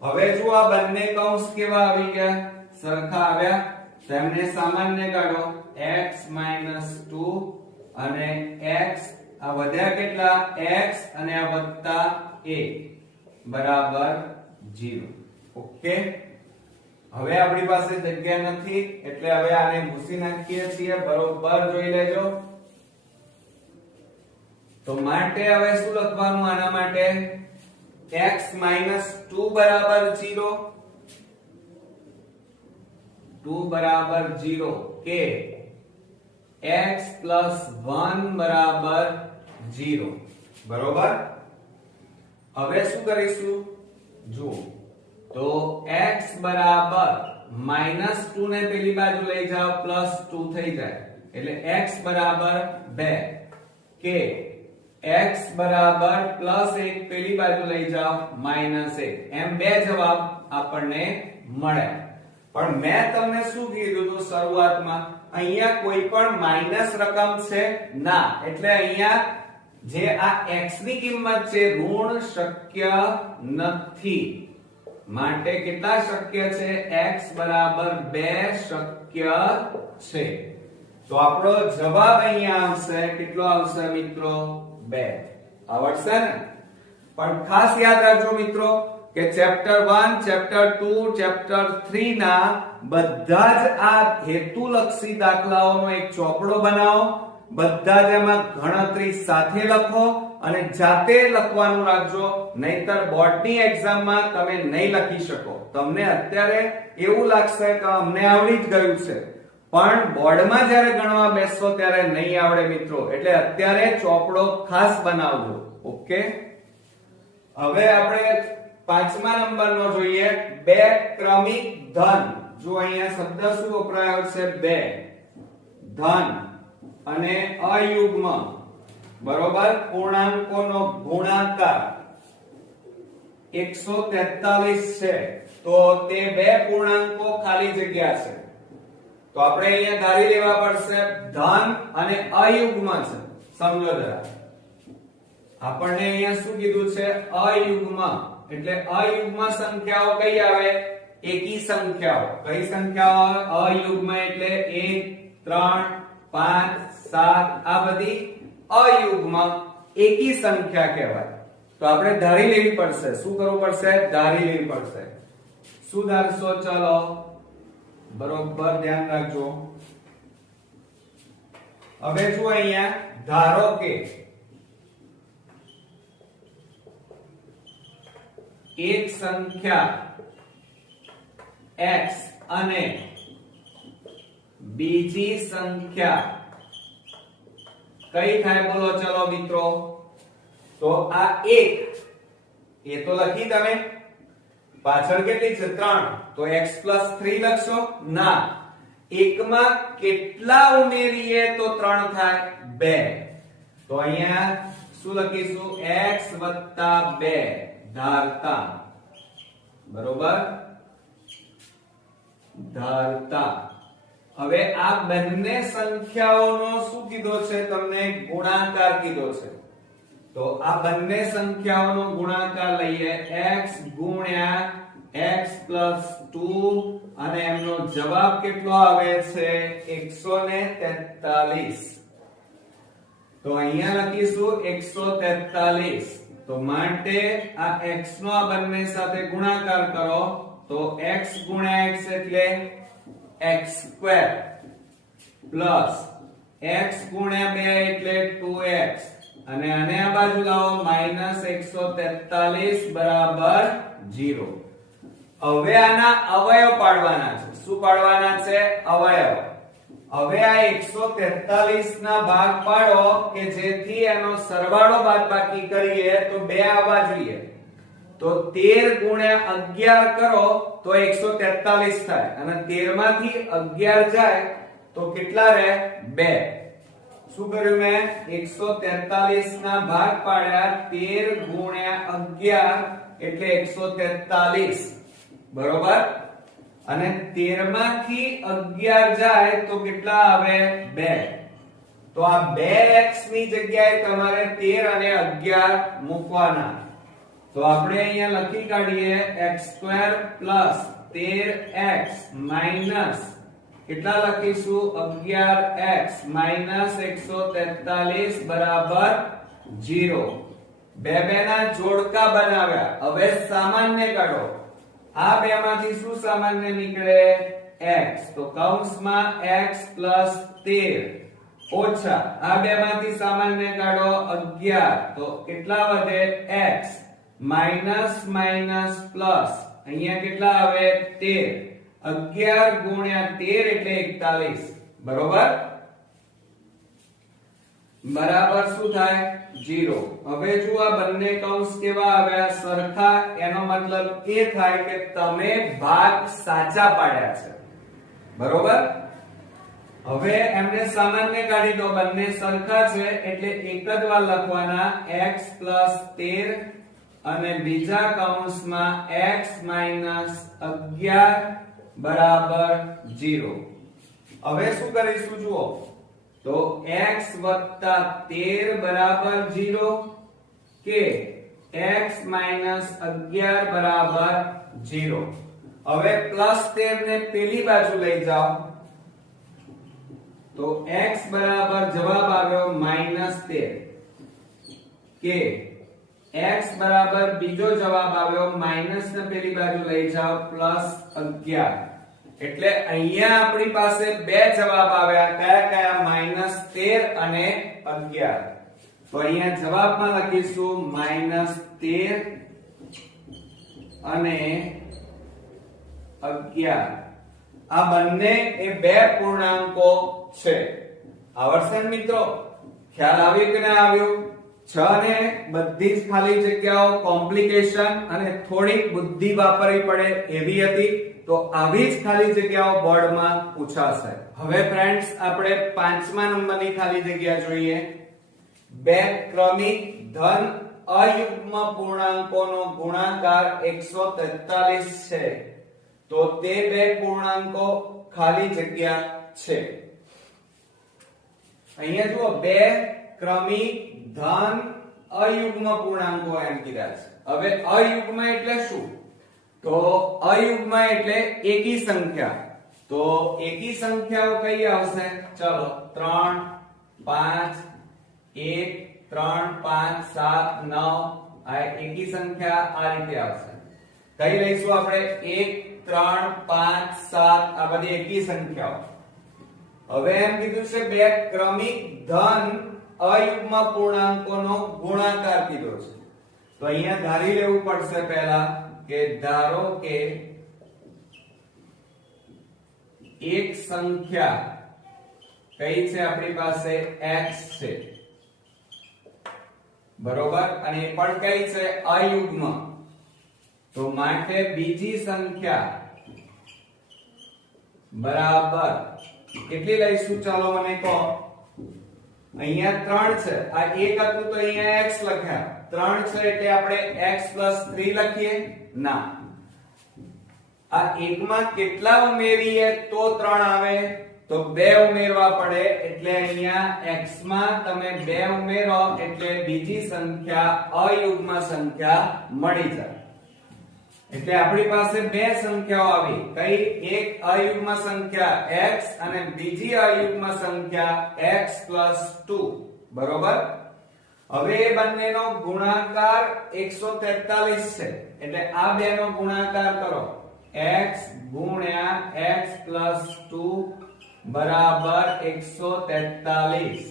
હવે જો આ બંને કૌંસ કેવા આવી ગયા સરખા આવ્યા તેમને સામાન્ય કાઢો x - 2 અને x આ વધ્યા કેટલા x અને આ વત્તા 1 બરાબર 0 ઓકે હવે આપણી પાસે જગ્યા નથી એટલે હવે આને ભૂસી નાખીએ છીએ બરોબર જોઈ લેજો તો માટે હવે શું લખવાનું આના માટે x - 2 બરાબર 0 2 બરાબર 0 કે x + 1 બરાબર 0 બરોબર હવે શું કરીશું જો તો x બરાબર -2 ને પેલી બાજુ લઈ જાઓ +2 થઈ જાય એટલે x બરાબર 2 કે x બરાબર +1 પેલી બાજુ લઈ જાઓ -1 એમ બે જવાબ આપણને મળે પણ મેં તમને શું કીધું હતું શરૂઆતમાં અહીંયા કોઈ પણ માઈનસ રકમ છે ના એટલે અહીંયા જે આ x ની કિંમત છે ઋણ શક્ય નથી માટે કેટલા શક્ય છે x બરાબર 2 શક્ય છે તો આપણો જવાબ અહીંયા આવશે કેટલો આવશે મિત્રો 2 આવડશે ને પણ ખાસ યાદ રાખજો મિત્રો કે ચેપ્ટર 1 ચેપ્ટર 2 ચેપ્ટર 3 ના બધા જ આ હેતુલક્ષી દાખલાઓનો એક ચોપડો બનાવો બધા જ એમાં ગણતરી સાથે લખો અને જાતે લખવાનું રાખજો નહીતર બોર્ડની એક્ઝામમાં તમે નહીં લખી શકો તમને અત્યારે એવું લાગશે કે અમને આવડી જ ગયું છે પણ બોર્ડમાં જ્યારે ગણવા બેસશો ત્યારે નહીં આવડે મિત્રો એટલે અત્યારે ચોપડો ખાસ બનાવજો ઓકે હવે આપણે 5મા નંબરનો જોઈએ બે ક્રમિક ધન જો અહીંયા શબ્દ શું વપરાયો છે બે ધન અને અયુગ્મ બરોબર પૂર્ણાંકોનો ગુણાકાર 143 છે તો તે બે પૂર્ણાંકો ખાલી જગ્યા છે તો આપણે અહીંયા ધારી લેવા પડશે ધન અને અયુગ્મ છે સમજો જરા આપણને અહીંયા શું કીધું છે અયુગ્મ એટલે અયુગ્મ સંખ્યાઓ કઈ આવે એકી સંખ્યાઓ કઈ સંખ્યાઓ અયુગ્મ એટલે 1 3 5 7 આ બધી અયુગ્મ એકી સંખ્યા કહેવાય તો આપણે ધારી લેવી પડશે શું કરવું પડશે ધારી લેવી પડશે શું ધારશો ચલો બરોબર ધ્યાન રાખજો હવે જો અહીંયા ધારો કે એક સંખ્યા x અને બીજી સંખ્યા કઈ થાય બોલો ચલો મિત્રો તો આ એક એ તો લખી તમે પાછળ કેટલી છે 3 તો x + 3 લખશો ના એકમાં કેટલા ઉમેરીએ તો 3 થાય 2 તો અહીંયા શું લખીશું x + 2 ધારતા બરોબર ધારતા હવે આ બંને સંખ્યાઓનો શું કીધો છે તમને ગુણાકાર કીધો છે તો આ બંને સંખ્યાઓનો ગુણાકાર લઈએ x ગુણ્યા x + 2 અને એમનો જવાબ કેટલો આવે છે 143 તો અહીંયા લખીશું 143 તો માટે આ x નો આ બંને સાથે ગુણાકાર કરો તો x ગુણ્યા x એટલે x² પ્લસ x ગુણ્યા 2 એટલે 2x અને આને આ બાજુ લાવો -143 બરાબર 0 હવે આના અવયવ પાડવાના છે. શું પાડવાના છે? અવયવ. હવે આ 143 ના ભાગ પાડો કે જેથી એનો સરવાળો બાદબાકી કરીએ તો 2 આવવા જોઈએ. તો 13 ગુણ્યા 11 કરો તો 143 થાય અને 13 માંથી 11 જાય તો કેટલા રહે? 2. શું કર્યું મેં? 143 ના ભાગ પાડ્યા 13 ગુણ્યા 11 એટલે 143. બરોબર? અને 13 માંથી 11 જાય તો કેટલા આવે? 2. તો આ 2x ની જગ્યાએ તમારે 13 અને 11 મૂકવાના. તો આપણે અહીંયા લખી કાઢીએ x² + 13x માઈનસ કેટલા લખીશું? 11x માઈનસ 143 બરાબર 0. બે ના જોડકા બનાવ્યા. હવે સામાન્ય કાઢો. આ બે માંથી શું સામાન્ય નીકળે? x. તો કૌંસમાં x + 13 ઓછા આ બે માંથી સામાન્ય કાઢો 11 તો કેટલા વધે? x માઈનસ માઈનસ પ્લસ અહીંયા કેટલા આવે? 13. 11 ગુણ્યા 13 એટલે 41. બરોબર? બરાબર શું થાય? 0. હવે જો આ બંને કૌંસ કેવા આવ્યા? સરખા. એનો મતલબ એ થાય કે તમે ભાગ સાચા પાડ્યા છે. બરોબર? હવે એમને સામાન્ય કાઢી દો. બંને સરખા છે એટલે એક જ વાર લખવાના x + 13 અને બીજા કૌંસમાં x - 11 બરાબર 0. હવે શું કરીશું જુઓ. તો x + 13 બરાબર 0 કે x - 11 બરાબર 0. હવે +13 ને પેલી બાજુ લઈ જાઓ તો x બરાબર જવાબ આવ્યો -13 કે x બરાબર બીજો જવાબ આવ્યો માઈનસ ને પેલી બાજુ લઈ જાઓ +11. એટલે અહીંયા આપણી પાસે બે જવાબ આવ્યા. કયા કયા? -13 અને 11. તો અહીંયા જવાબમાં લખીશું -13 અને 11. આ બંને એ બે પૂર્ણાંકો છે. આવડશે ને મિત્રો? ખ્યાલ આવ્યો કે ના આવ્યો? 6 ને બધી જ ખાલી જગ્યાઓ કોમ્પ્લિકેશન અને થોડીક બુદ્ધિ વાપરવી પડે એવી હતી. તો આવી જ ખાલી જગ્યાઓ બોર્ડમાં પૂછાશે. હવે ફ્રેન્ડ્સ આપણે 5મા નંબરની ખાલી જગ્યા જોઈએ. બે ક્રમિક ધન અયુગ્મ પૂર્ણાંકોનો ગુણાકાર 143 છે. તો તે બે પૂર્ણાંકો ખાલી જગ્યા છે. અહીંયા જુઓ બે ક્રમિક ધન અયુગ્મ પૂર્ણાંકો એમ કીધા છે. હવે અયુગ્મ એટલે શું? તો અયુગ્મ એટલે એકી સંખ્યા. તો એકી સંખ્યાઓ કઈ આવશે? ચલો 3 5 1 3 5 7 9 આ એકી સંખ્યા આ રીતે આવશે. કઈ લઈશું આપણે? 1 3 5 7 આ બધી એકી સંખ્યાઓ. હવે એમ કીધું છે બે ક્રમિક ધન અયુગ્મ પૂર્ણાંકોનો ગુણાકાર કીધો છે. તો અહીંયા ધારી લેવું પડશે પહેલા કે ધારો કે એક સંખ્યા કઈ છે આપણી પાસે? x છે. બરોબર? અને એ પણ કઈ છે? અયુગ્મ. તો માટે બીજી સંખ્યા બરાબર કેટલી લઈશું? ચાલો મને કહો. અહીંયા 3 છે. આ 1 હતું તો અહીંયા x લખ્યા. 3 છે એટલે આપણે x + 3 લખીએ? ના. આ એકમાં કેટલા ઉમેરીએ તો 3 આવે? તો 2 ઉમેરવા પડે. એટલે અહીંયા x માં તમે 2 ઉમેરો એટલે બીજી સંખ્યા અયુગ્મ સંખ્યા મળી જાય. એટલે આપણી પાસે બે સંખ્યાઓ આવી. કઈ? એક અયુગ્મ સંખ્યા x અને બીજી અયુગ્મ સંખ્યા x + 2. બરોબર? હવે એ બંનેનો ગુણાકાર 143 છે. એટલે આ બેનો ગુણાકાર કરો. x ગુણ્યા x + 2 બરાબર 143.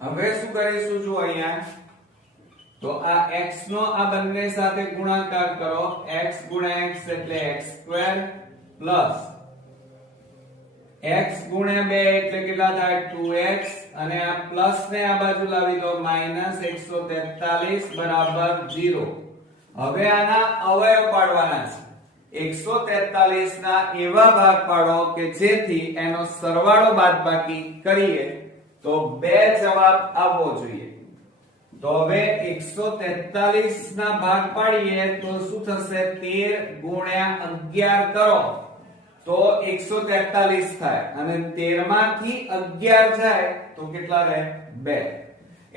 હવે શું કરીશું? જો અહીંયા તો આ x નો આ બંને સાથે ગુણાકાર કરો, x ગુણ્યા x એટલે x² પ્લસ x ગુણ્યા 2 એટલે કેટલા થાય 2x અને આ પ્લસ ને આ બાજુ લાવી દો -143 બરાબર 0. હવે આના અવયવ પાડવાના છે. 143 ના એવા ભાગ પાડો કે જેથી એનો સરવાળો બાદબાકી કરીએ તો બે જવાબ આવવો જોઈએ. તો હવે 143 ના ભાગ પાડીએ તો શું થશે 13 ગુણ્યા 11 કરો તો 143 થાય અને 13 માંથી 11 જાય તો કેટલા રહે 2.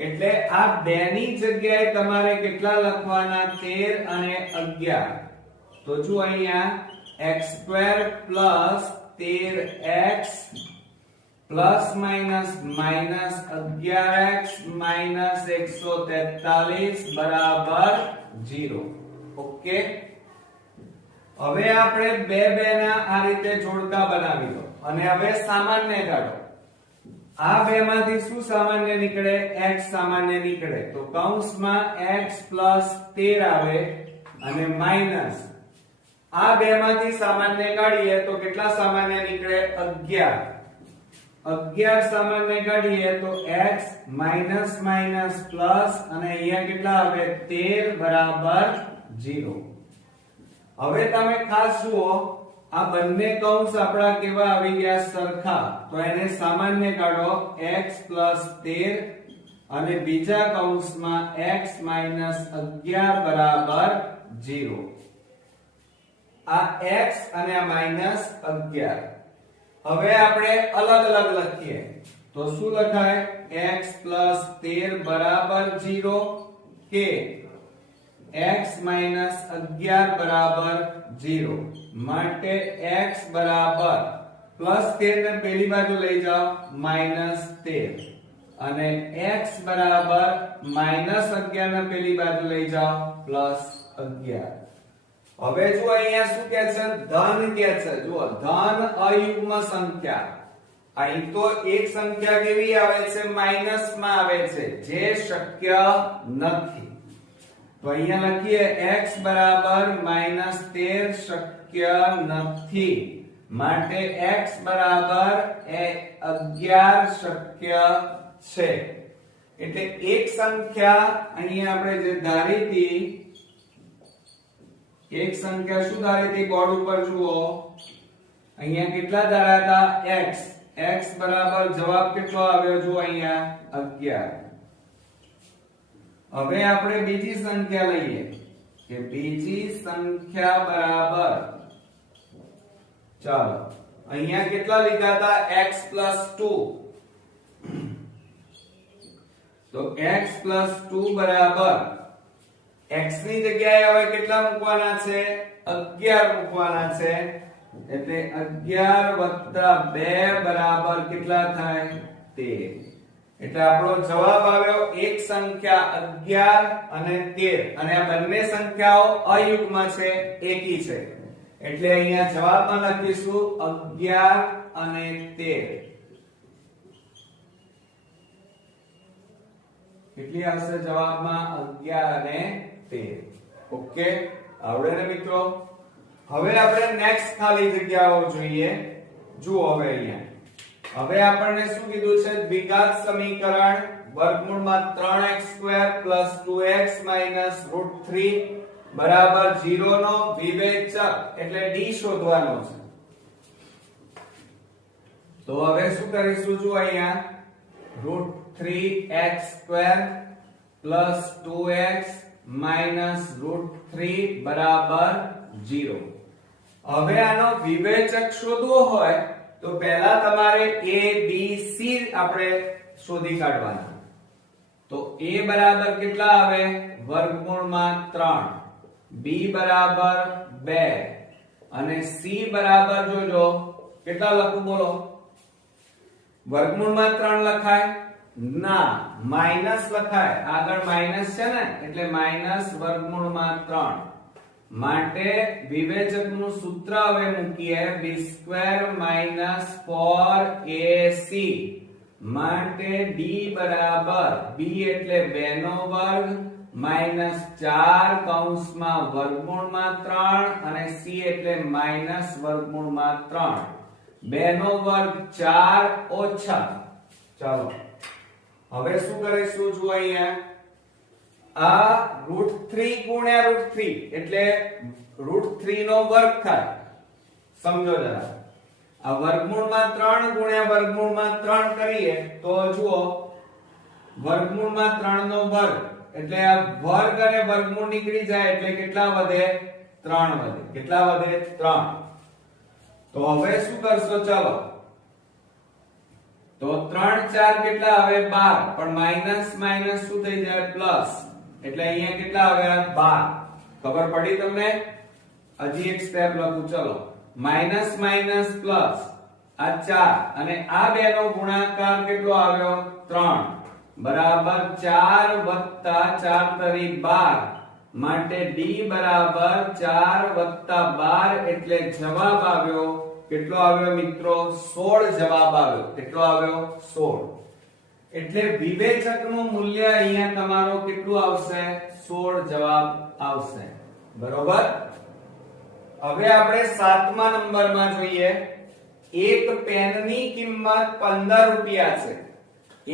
એટલે આ 2 ની જગ્યાએ તમારે કેટલા લખવાના 13 અને 11. તો જો અહીંયા x² + 13x plus minus -11x -143 બરાબર 0. ઓકે, હવે આપણે બે ના આ રીતે જોડકા બનાવી દો અને હવે સામાન્ય કાઢો. આ બે માંથી શું સામાન્ય નીકળે x સામાન્ય નીકળે તો કૌંસમાં x + 13 આવે અને માઈનસ આ બે માંથી સામાન્ય કાઢીએ તો કેટલા સામાન્ય નીકળે 11. 11 સામાન્ય કાઢીએ તો x માઈનસ માઈનસ પ્લસ અને અહીંયા કેટલા આવે 13 બરાબર 0. હવે તમે ખાસ જુઓ આ બંને કૌંસ આપણા કેવા આવી ગયા સરખા તો એને સામાન્ય કાઢો x + 13 અને બીજા કૌંસમાં x -11 બરાબર 0. આ x અને આ -11 હવે આપણે અલગ અલગ લખીએ તો શું લખાય x + 13 બરાબર 0 કે x -11 બરાબર 0 માટે x બરાબર +13 ને પેલી બાજુ લઈ જાઓ -13 અને x બરાબર -11 ને પેલી બાજુ લઈ જાઓ +11. હવે જો અહીંયા શું કહે છે ધન કહે છે. જુઓ ધન અયુગ્મ સંખ્યા. અહીં તો એક સંખ્યા કેવી આવે છે માઈનસ માં આવે છે જે શક્ય નથી. તો અહીંયા લખીએ x બરાબર -13 શક્ય નથી માટે x બરાબર 11 શક્ય છે. એટલે એક સંખ્યા અહીંયા આપણે જે ધારી હતી એક સંખ્યા શું ધારી હતી બોર્ડ ઉપર જુઓ અહીંયા કેટલા ધાર્યા હતા x. x બરાબર જવાબ કેટલો આવ્યો જુઓ અહીંયા 11. હવે આપણે બીજી સંખ્યા લઈએ કે બીજી સંખ્યા બરાબર ચાલો અહીંયા કેટલા લીધા હતા x + 2 તો x + 2 બરાબર x ની જગ્યાએ હવે કેટલા મૂકવાના છે 11 મૂકવાના છે એટલે 11 + 2 બરાબર કેટલા થાય 13. એટલે આપણો જવાબ આવ્યો એક સંખ્યા 11 અને 13 અને આ બંને સંખ્યાઓ અયુગ્મ છે એકી છે એટલે અહીંયા જવાબમાં લખીશું 11 અને 13. કેટલી આવશે જવાબમાં 11 અને 13. ઓકે, આવડે ને મિત્રો? હવે આપણે નેક્સ્ટ ખાલી જગ્યાઓ જોઈએ. જુઓ હવે અહીંયા હવે આપણને શું કીધું છે દ્વિઘાત સમીકરણ વર્ગમૂળમાં 3x² + 2x - √3 બરાબર 0 નો વિવેચક એટલે d શોધવાનો છે. તો હવે શું કરીશું જો અહીંયા √3x² + 2x -√3 બરાબર 0. હવે આનો વિવેચક શોધવો હોય તો પહેલા તમારે a b c આપણે શોધી કાઢવાના. તો a બરાબર કેટલા આવે વર્ગમૂળમાં 3, b બરાબર 2 અને c બરાબર જોજો કેટલા લખું બોલો વર્ગમૂળમાં 3 લખાય ના માઈનસ લખાય આગળ માઈનસ છે ને એટલે માઈનસ વર્ગમૂળમાં 3 માટે વિવેચકનું સૂત્ર હવે મૂકીએ b² - 4ac માટે d બરાબર b એટલે 2 નો વર્ગ માઈનસ 4 કૌંસમાં વર્ગમૂળમાં 3 અને c એટલે માઈનસ વર્ગમૂળમાં 3 2 નો વર્ગ 4 ઓછા. ચાલો હવે શું કરીશું જુઓ અહીંયા આ √3 ગુણ્યા √3 એટલે √3 નો વર્ગ થાય. સમજો જરા આ વર્ગમૂળમાં 3 ગુણ્યા વર્ગમૂળમાં 3 કરીએ તો જુઓ વર્ગમૂળમાં 3 નો વર્ગ એટલે આ વર્ગ અને વર્ગમૂળ નીકળી જાય એટલે કેટલા વધે 3 વધે. કેટલા વધે 3. તો હવે શું કરશો ચાલો તો 3 4 કેટલા આવે 12 પણ માઈનસ માઈનસ શું થઈ જાય પ્લસ એટલે અહીંયા કેટલા આવ્યા 12. ખબર પડી તમને? હજી એક સ્ટેપ લખું ચલો માઈનસ માઈનસ પ્લસ આ 4 અને આ બે નો ગુણાકાર કેટલો આવ્યો 3 બરાબર 4 વત્તા 4 તરી 12 માટે d બરાબર 4 વત્તા 12 એટલે જવાબ આવ્યો કેટલો આવ્યો મિત્રો 16 જવાબ આવ્યો. કેટલો આવ્યો 16. એટલે વિવેચકનું મૂલ્ય અહીંયા તમારો કેટલું આવશે 16 જવાબ આવશે. બરોબર. હવે આપણે 7મા નંબરમાં જોઈએ એક પેનની કિંમત 15 રૂપિયા છે.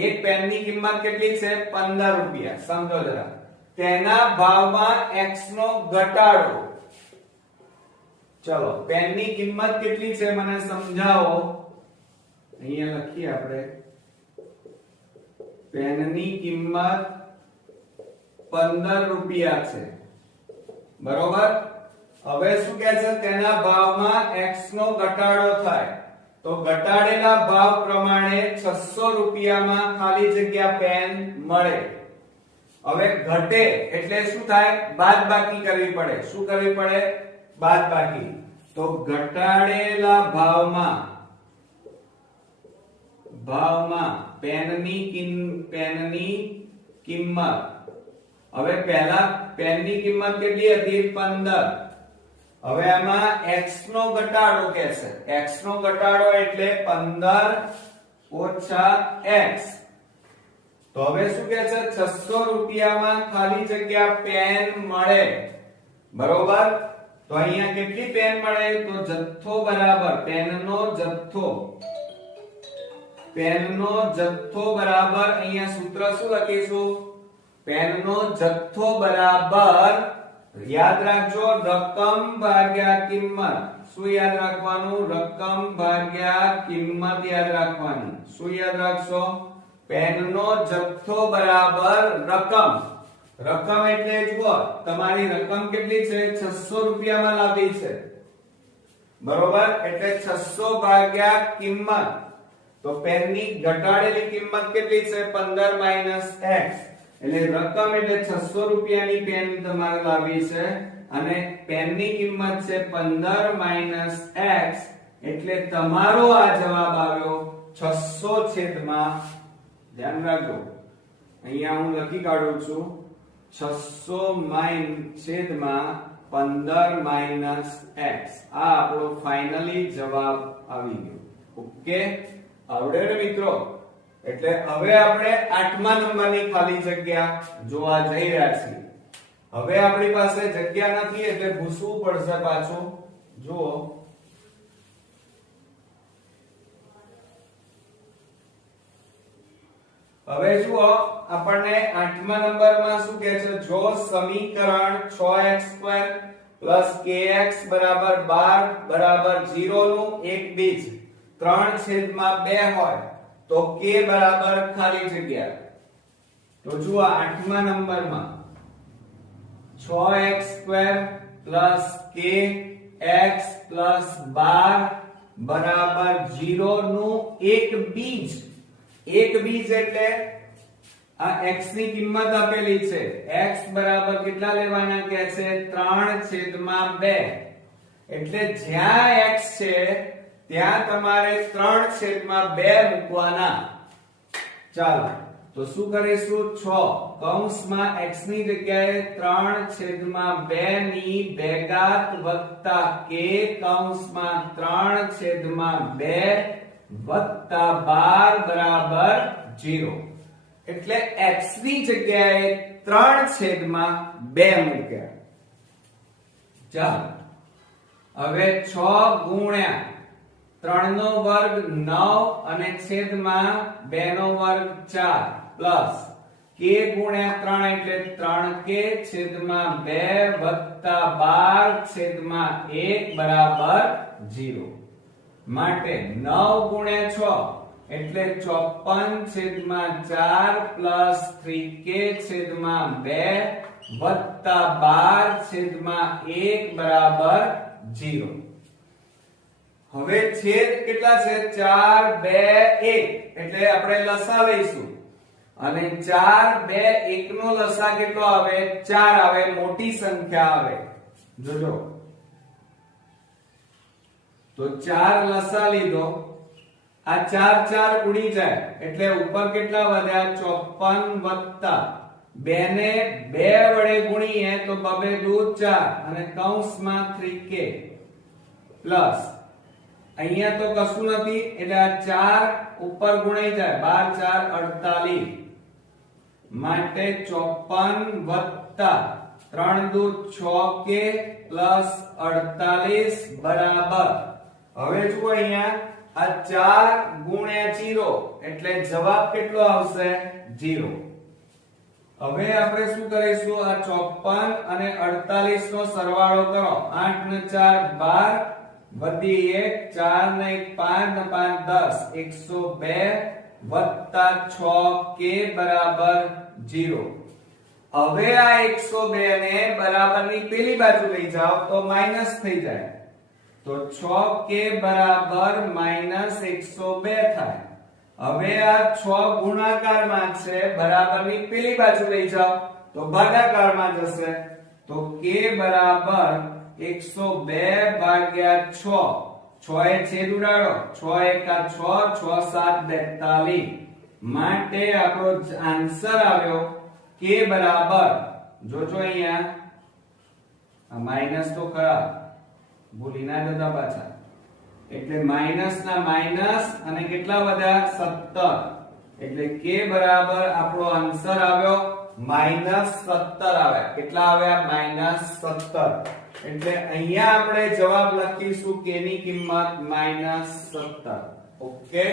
એક પેનની કિંમત કેટલી છે 15 રૂપિયા. સમજો જરા તેના ભાવમાં x નો ઘટાડો. ચલો પેનની કિંમત કેટલી છે મને સમજાવો. અહીંયા લખીએ આપણે પેનની કિંમત 15 રૂપિયા છે. બરોબર. હવે શું કહે છે તેના ભાવમાં x નો ઘટાડો થાય તો ઘટાડેલા ભાવ પ્રમાણે 600 રૂપિયામાં ખાલી જગ્યા પેન મળે. હવે ઘટે એટલે શું થાય બાદબાકી કરવી પડે. શું કરવી પડે બાદબાકી. તો ઘટાડેલા ભાવમાં પેનની કિંમત હવે પહેલા પેનની કિંમત કેટલી હતી 15. હવે આમાં x નો ઘટાડો કે છે. x નો ઘટાડો એટલે 15 ઓછા x. તો હવે શું કહે છે 600 રૂપિયામાં ખાલી જગ્યા પેન મળે. બરોબર. તો અહીંયા કેટલી પેન મળે તો જથ્થો બરાબર પેનનો જથ્થો બરાબર અહીંયા સૂત્ર શું લખીશું પેનનો જથ્થો બરાબર યાદ રાખજો રકમ ભાગ્યા કિંમત. શું યાદ રાખવાનું રકમ ભાગ્યા કિંમત યાદ રાખવાની. શું યાદ રાખશો પેનનો જથ્થો બરાબર રકમ. રકમ એટલે જુઓ તમારી રકમ કેટલી છે 600 રૂપિયામાં લાવી છે. બરોબર. એટલે 600 ભાગ્યા કિંમત. તો પેનની ઘટાડેલી કિંમત કેટલી છે 15 માઈનસ x એટલે રકમ એટલે 600 રૂપિયાની પેન તમારે લાવી છે અને પેનની કિંમત છે 15 માઈનસ x એટલે તમારો આ જવાબ આવ્યો 600 છેદમાં ધ્યાન રાખજો અહીંયા હું લખી કાઢું છું 600 છેદમાં 15 માઈનસ x. આ આપણો ફાઇનલી જવાબ આવી ગયો. ઓકે આવડે ને મિત્રો. એટલે હવે આપણે 8મા નંબરની ખાલી જગ્યા જોવા જઈ રહ્યા છીએ. હવે આપણી પાસે જગ્યા નથી એટલે ભૂસવું પડશે પાછું. જુઓ હવે જુઓ આપણને 8મા નંબરમાં શું કહે છે જો સમીકરણ 6x² kx 12 0 નું એક બીજ 3/2 હોય તો k બરાબર ખાલી જગ્યા. તો જુઓ 8મા નંબરમાં 6x² kx 12 0 નું એક બીજ. એક બીજ એટલે આ x ની કિંમત આપેલી છે. x બરાબર કેટલા લેવાના કહે છે 3/2. એટલે જ્યાં x છે ત્યાં તમારે 3/2 મૂકવાના. ચાલો તો શું કરીશું 6 કૌંસમાં x ની જગ્યાએ 3/2 ની ભેગાત વત્તા k કૌંસમાં 3/2 વત્તા 12 બરાબર 0. એટલે x ની જગ્યાએ 3/2 મૂક્યા. ચાલો હવે 6 ગુણ્યા 3 નો વર્ગ 9 અને છેદમાં 2 નો વર્ગ 4 પ્લસ k ગુણ્યા 3 એટલે 3k છેદમાં 2 વત્તા 12 છેદમાં 1 બરાબર 0. માટે 9 ગુણ્યા 6 એટલે 54 છેદમાં 4 પ્લસ 3k છેદમાં 2 વત્તા 12 છેદમાં 1 બરાબર 0. હવે છેદ કેટલા છે? 4 2 1 એટલે આપણે લસા લઈશું અને 4 2 1 નો લસા કેટલો આવે? 4 આવે, મોટી સંખ્યા આવે. જોજો તો 4 લસા લીધો, આ 4 4 ઉડી જાય એટલે ઉપર કેટલા વધ્યા? 54 વત્તા 2 ને 2 વડે ગુણીએ તો 2 2 4 અને કૌંસમાં 3k પ્લસ અહીંયા તો કશું નથી એટલે આ 4 ઉપર ગુણાઈ જાય, 12 4 48 માટે 54 વત્તા 3 2 6k પ્લસ 48 બરાબર. હવે જુઓ અહીંયા આ 4 ગુણ્યા 0 એટલે જવાબ કેટલો આવશે? 0. હવે આપણે શું કરીશું? આ 54 અને 48 નો સરવાળો કરો. 8 ને 4 12 વધી 1 4 ને 1 5 ને 5 10 102 વત્તા 6k બરાબર 0. હવે આ 102 ને બરાબરની પેલી બાજુ લઈ જાઓ તો માઈનસ થઈ જાય, તો 6k બરાબર -102 થાય. હવે આ 6 ગુણાકારમાં છે, બરાબરની પેલી બાજુ લઈ જાઓ તો ભાગાકારમાં જશે, તો k બરાબર 102 ભાગ્યા 6. 6 એ છેદ ઉડાડો, 6 એકા 6 6 7 42 માટે આપણો આન્સર આવ્યો k બરાબર, જોજો અહીંયા આ માઈનસ તો ખરા, ભૂલી ના જતા પાછા, એટલે માઈનસ ના માઈનસ અને કેટલા વધ્યા? 17. એટલે k બરાબર આપણો આન્સર આવ્યો -17 આવ્યા. કેટલા આવ્યા? -17. એટલે અહીંયા આપણે જવાબ લખીશું k ની કિંમત -17. ઓકે,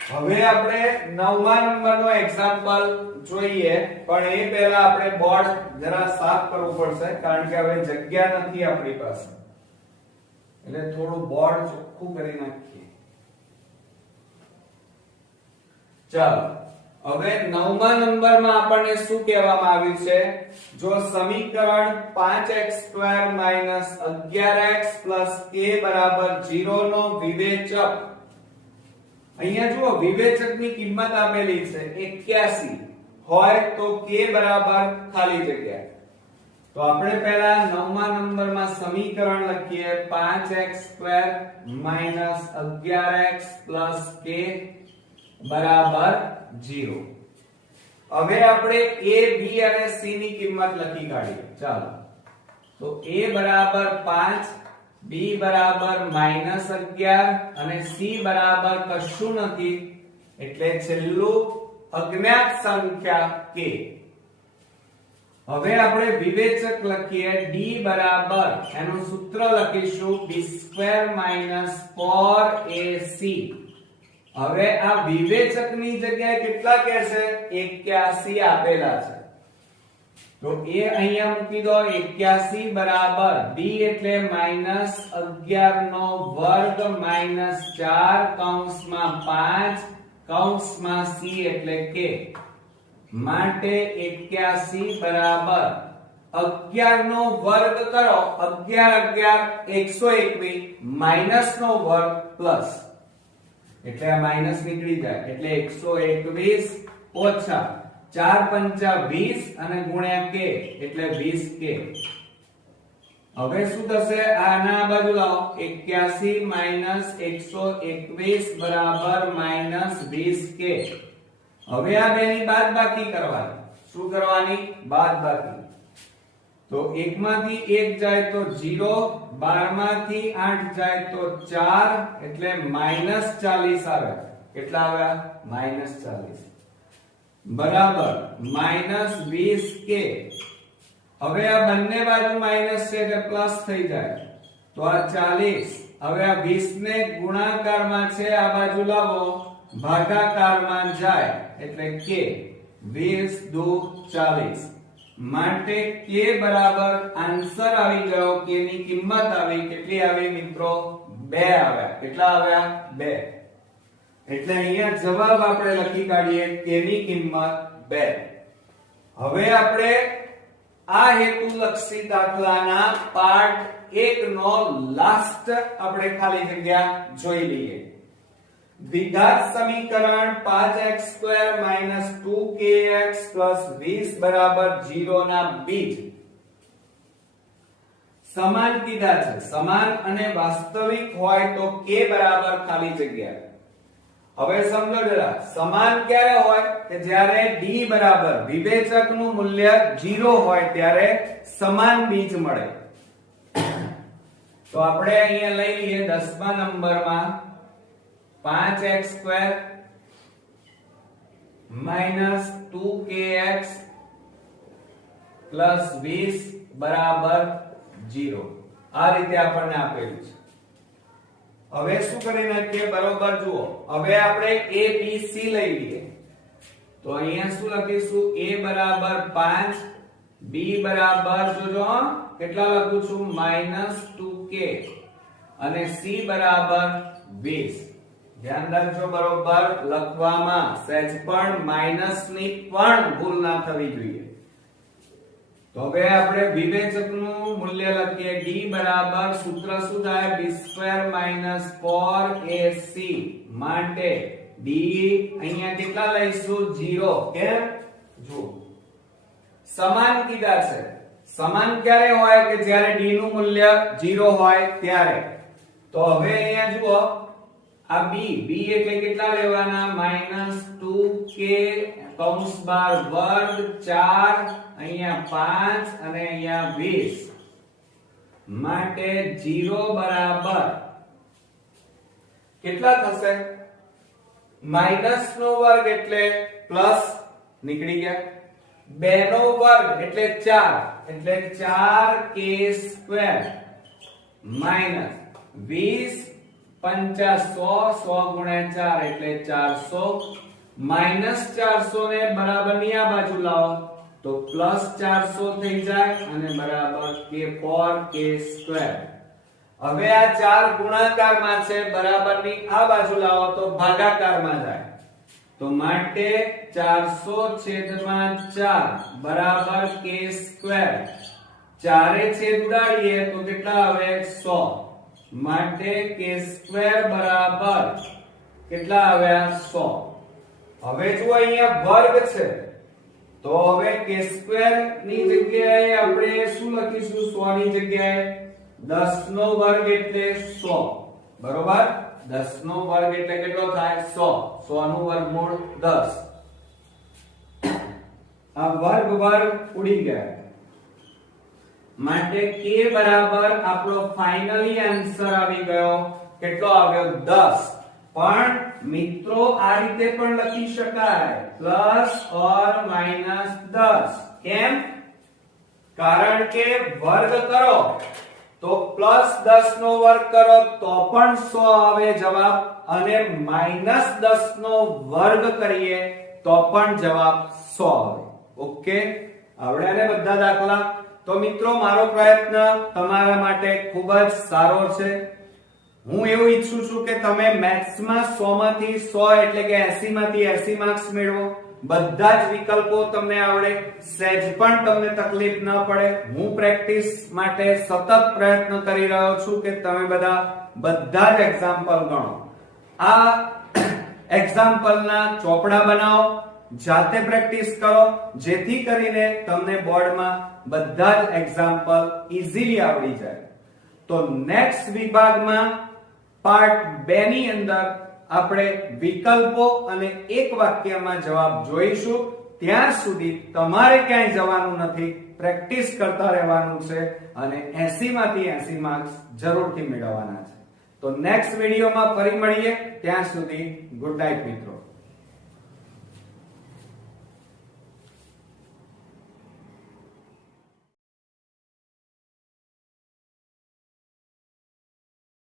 હવે આપણે 9મા નંબરનો એક્ઝામ્પલ જોઈએ, પણ એ પહેલા આપણે બોર્ડ જરા સાફ કરવું પડશે કારણ કે હવે જગ્યા નથી આપણી પાસે, એટલે થોડું બોર્ડ ચોખ્ખું કરી નાખીએ. ચાલો હવે 9મા નંબરમાં આપણને શું કહેવામાં આવ્યું છે? જો સમીકરણ 5x² - 11x + k બરાબર 0 નો વિવેચક, અહીંયા જુઓ વિવેચકની કિંમત આપેલી છે 81 હોય તો k બરાબર ખાલી જગ્યા. તો આપણે પહેલા 9મા નંબરમાં સમીકરણ લખીએ 5x² - 11x + k બરાબર 0. હવે આપણે a b અને c ની કિંમત લખી કાઢીએ. ચાલો, તો a બરાબર 5, b બરાબર -11 અને c બરાબર કશું નથી એટલે છેલ્લું અજ્ઞાત સંખ્યા k. હવે આપણે વિવેચક લખીએ d બરાબર, એનું સૂત્ર લખીશું b² - 4ac. હવે આ વિવેચકની જગ્યાએ કેટલા કહેશે? 81 આપેલા છે, તો એ અહીંયા મૂકી દો. 81 બરાબર d એટલે -11 નો વર્ગ -4 કૌંસમાં 5 કૌંસમાં c એટલે k માટે 81 બરાબર 11 નો વર્ગ કરો, 11 121 માઈનસ નો વર્ગ પ્લસ, એટલે આ માઈનસ નીકળી જાય એટલે 121 ઓછા 4 પંચા 20 અને ગુણ્યા k એટલે 20k. હવે શું થશે? આના બાજુ લાવો, 81 - 121 બરાબર -20k. હવે આ બેની બાદબાકી કરવાની. શું કરવાની? બાદબાકી. તો 1 માંથી 1 જાય તો 0, 12 માંથી 8 જાય તો 4 એટલે -40 આવે. કેટલા આવ્યા? -40 બરાબર -20k. હવે આ બંને બાજુ માઈનસ છે એટલે પ્લસ થઈ જાય તો આ 40. હવે આ 20 ને ગુણાકારમાં છે, આ બાજુ લાવો ભાગાકારમાં જાય એટલે k. 20 દુ 40 માટે k બરાબર આન્સર આવી ગયો. k ની કિંમત આવી કેટલી આવી મિત્રો? 2 આવ્યા. કેટલા આવ્યા? 2. એટલે અહીંયા જવાબ આપણે લખી કાઢીએ k ની કિંમત 2. હવે આપણે આ હેતુલક્ષી દાખલાના પાર્ટ 1 નો લાસ્ટ આપણે ખાલી જગ્યા જોઈ લઈએ. દ્વિઘાત સમીકરણ 5x² - 2kx + 20 બરાબર 0 ના બીજ સમાન કીધા છે. સમાન અને વાસ્તવિક હોય તો k બરાબર ખાલી જગ્યા. હવે સમજો જરા, સમાન ક્યારે હોય? કે જ્યારે d બરાબર વિવેચકનું મૂલ્ય 0 હોય ત્યારે સમાન બીજ મળે. તો આપણે અહીંયા લઈ લઈએ 10મા નંબરમાં 5x² - 2kx + 20 બરાબર 0. આ રીતે આપણને આપેલું છે. હવે શું કરી નાખીએ? બરોબર જુઓ, હવે આપણે a b c લઈ લઈએ. તો અહીંયા શું લખીશું? a બરાબર 5, b બરાબર જોજો કેટલા લખું છું? -2k અને c બરાબર 20. ધ્યાન રાખજો બરોબર લખવામાં સહેજ પણ માઈનસ ની પણ ભૂલ ના થવી જોઈએ. તો હવે આપણે વિવેચકનું મૂલ્ય લખીએ. d બરાબર સૂત્ર શું થાય? b² - 4ac માટે d અહીંયા કેટલા લઈશું? 0. કેમ? જો સમાન કીધા છે. સમાન ક્યારે હોય? કે જ્યારે d નું મૂલ્ય 0 હોય ત્યારે. તો હવે અહીંયા જુઓ આ b એટલે કેટલા લેવાના? -2k કૌંસ બાર વર્ગ 4 અહીંયા 5 અને અહીંયા 20 માટે 0 બરાબર કેટલા થશે? માઈનસ નો વર્ગ એટલે પ્લસ નીકળી ગયા, 2 નો વર્ગ એટલે 4 એટલે 4k² માઈનસ 20 50 100 ગુણ્યા 4 એટલે 400 માઈનસ 400 ને બરાબર ની આ બાજુ લાવો તો પ્લસ 400 થઈ જાય અને બરાબર k4k². હવે આ 4 ગુણાકારમાં છે, બરાબર ની આ બાજુ લાવો તો ભાગાકારમાં જાય તો માટે 400/4 બરાબર k². ચારે છેદ ઉડાડીએ તો કેટલા આવે? 100 માટે k² બરાબર કેટલા આવ્યા? 100. હવે જો અહીંયા વર્ગ છે તો હવે k² ની જગ્યાએ આપણે શું લખીશું? 100 ની જગ્યાએ 10 નો વર્ગ એટલે 100 બરોબર. 10 નો વર્ગ એટલે કેટલો થાય? 100. 100 નું વર્ગમૂળ 10. આ વર્ગ ઉડી ગયા માટે k બરાબર આપણો ફાઇનલી આન્સર આવી ગયો. કેટલો આવ્યો? 10. પણ મિત્રો આ રીતે પણ લખી શકાય પ્લસ ઓર માઈનસ 10. કેમ? કારણ કે વર્ગ કરો તો પ્લસ 10 નો વર્ગ કરો તો પણ 100 આવે જવાબ અને માઈનસ 10 નો વર્ગ કરીએ તો પણ જવાબ 100 આવે. ઓકે, આવડ્યા ને બધા દાખલા? તો મિત્રો મારો પ્રયત્ન તમારા માટે ખૂબ જ સારો છે. હું એવું ઈચ્છું છું કે તમે મેથ્સમાં 100 માંથી 100 એટલે કે 80 માંથી 80 માર્ક્સ મેળવો. બધા જ વિકલ્પો તમને આવડે, સહેજ પણ તમને તકલીફ ન પડે. હું પ્રેક્ટિસ માટે સતત પ્રયત્ન કરી રહ્યો છું કે તમે બધા જ એક્ઝામ્પલ ગણો. આ એક્ઝામ્પલના ચોપડા બનાવો, જાતે પ્રેક્ટિસ કરો જેથી કરીને તમને બોર્ડમાં બધા જ એક્ઝામ્પલ ઈઝીલી આવડી જાય. તો નેક્સ્ટ વિભાગમાં પાર્ટ 2 ની અંદર આપણે વિકલ્પો અને એક વાક્યમાં જવાબ જોઈશું. ત્યાં સુધી તમારે ક્યાંય જવાનું નથી, પ્રેક્ટિસ કરતા રહેવાનું છે અને 80 માંથી 80 માર્ક્સ જરૂરથી મેળવવાના છે. તો નેક્સ્ટ વિડીયોમાં ફરી મળીએ. ત્યાં સુધી ગુડ નાઇટ મિત્રો.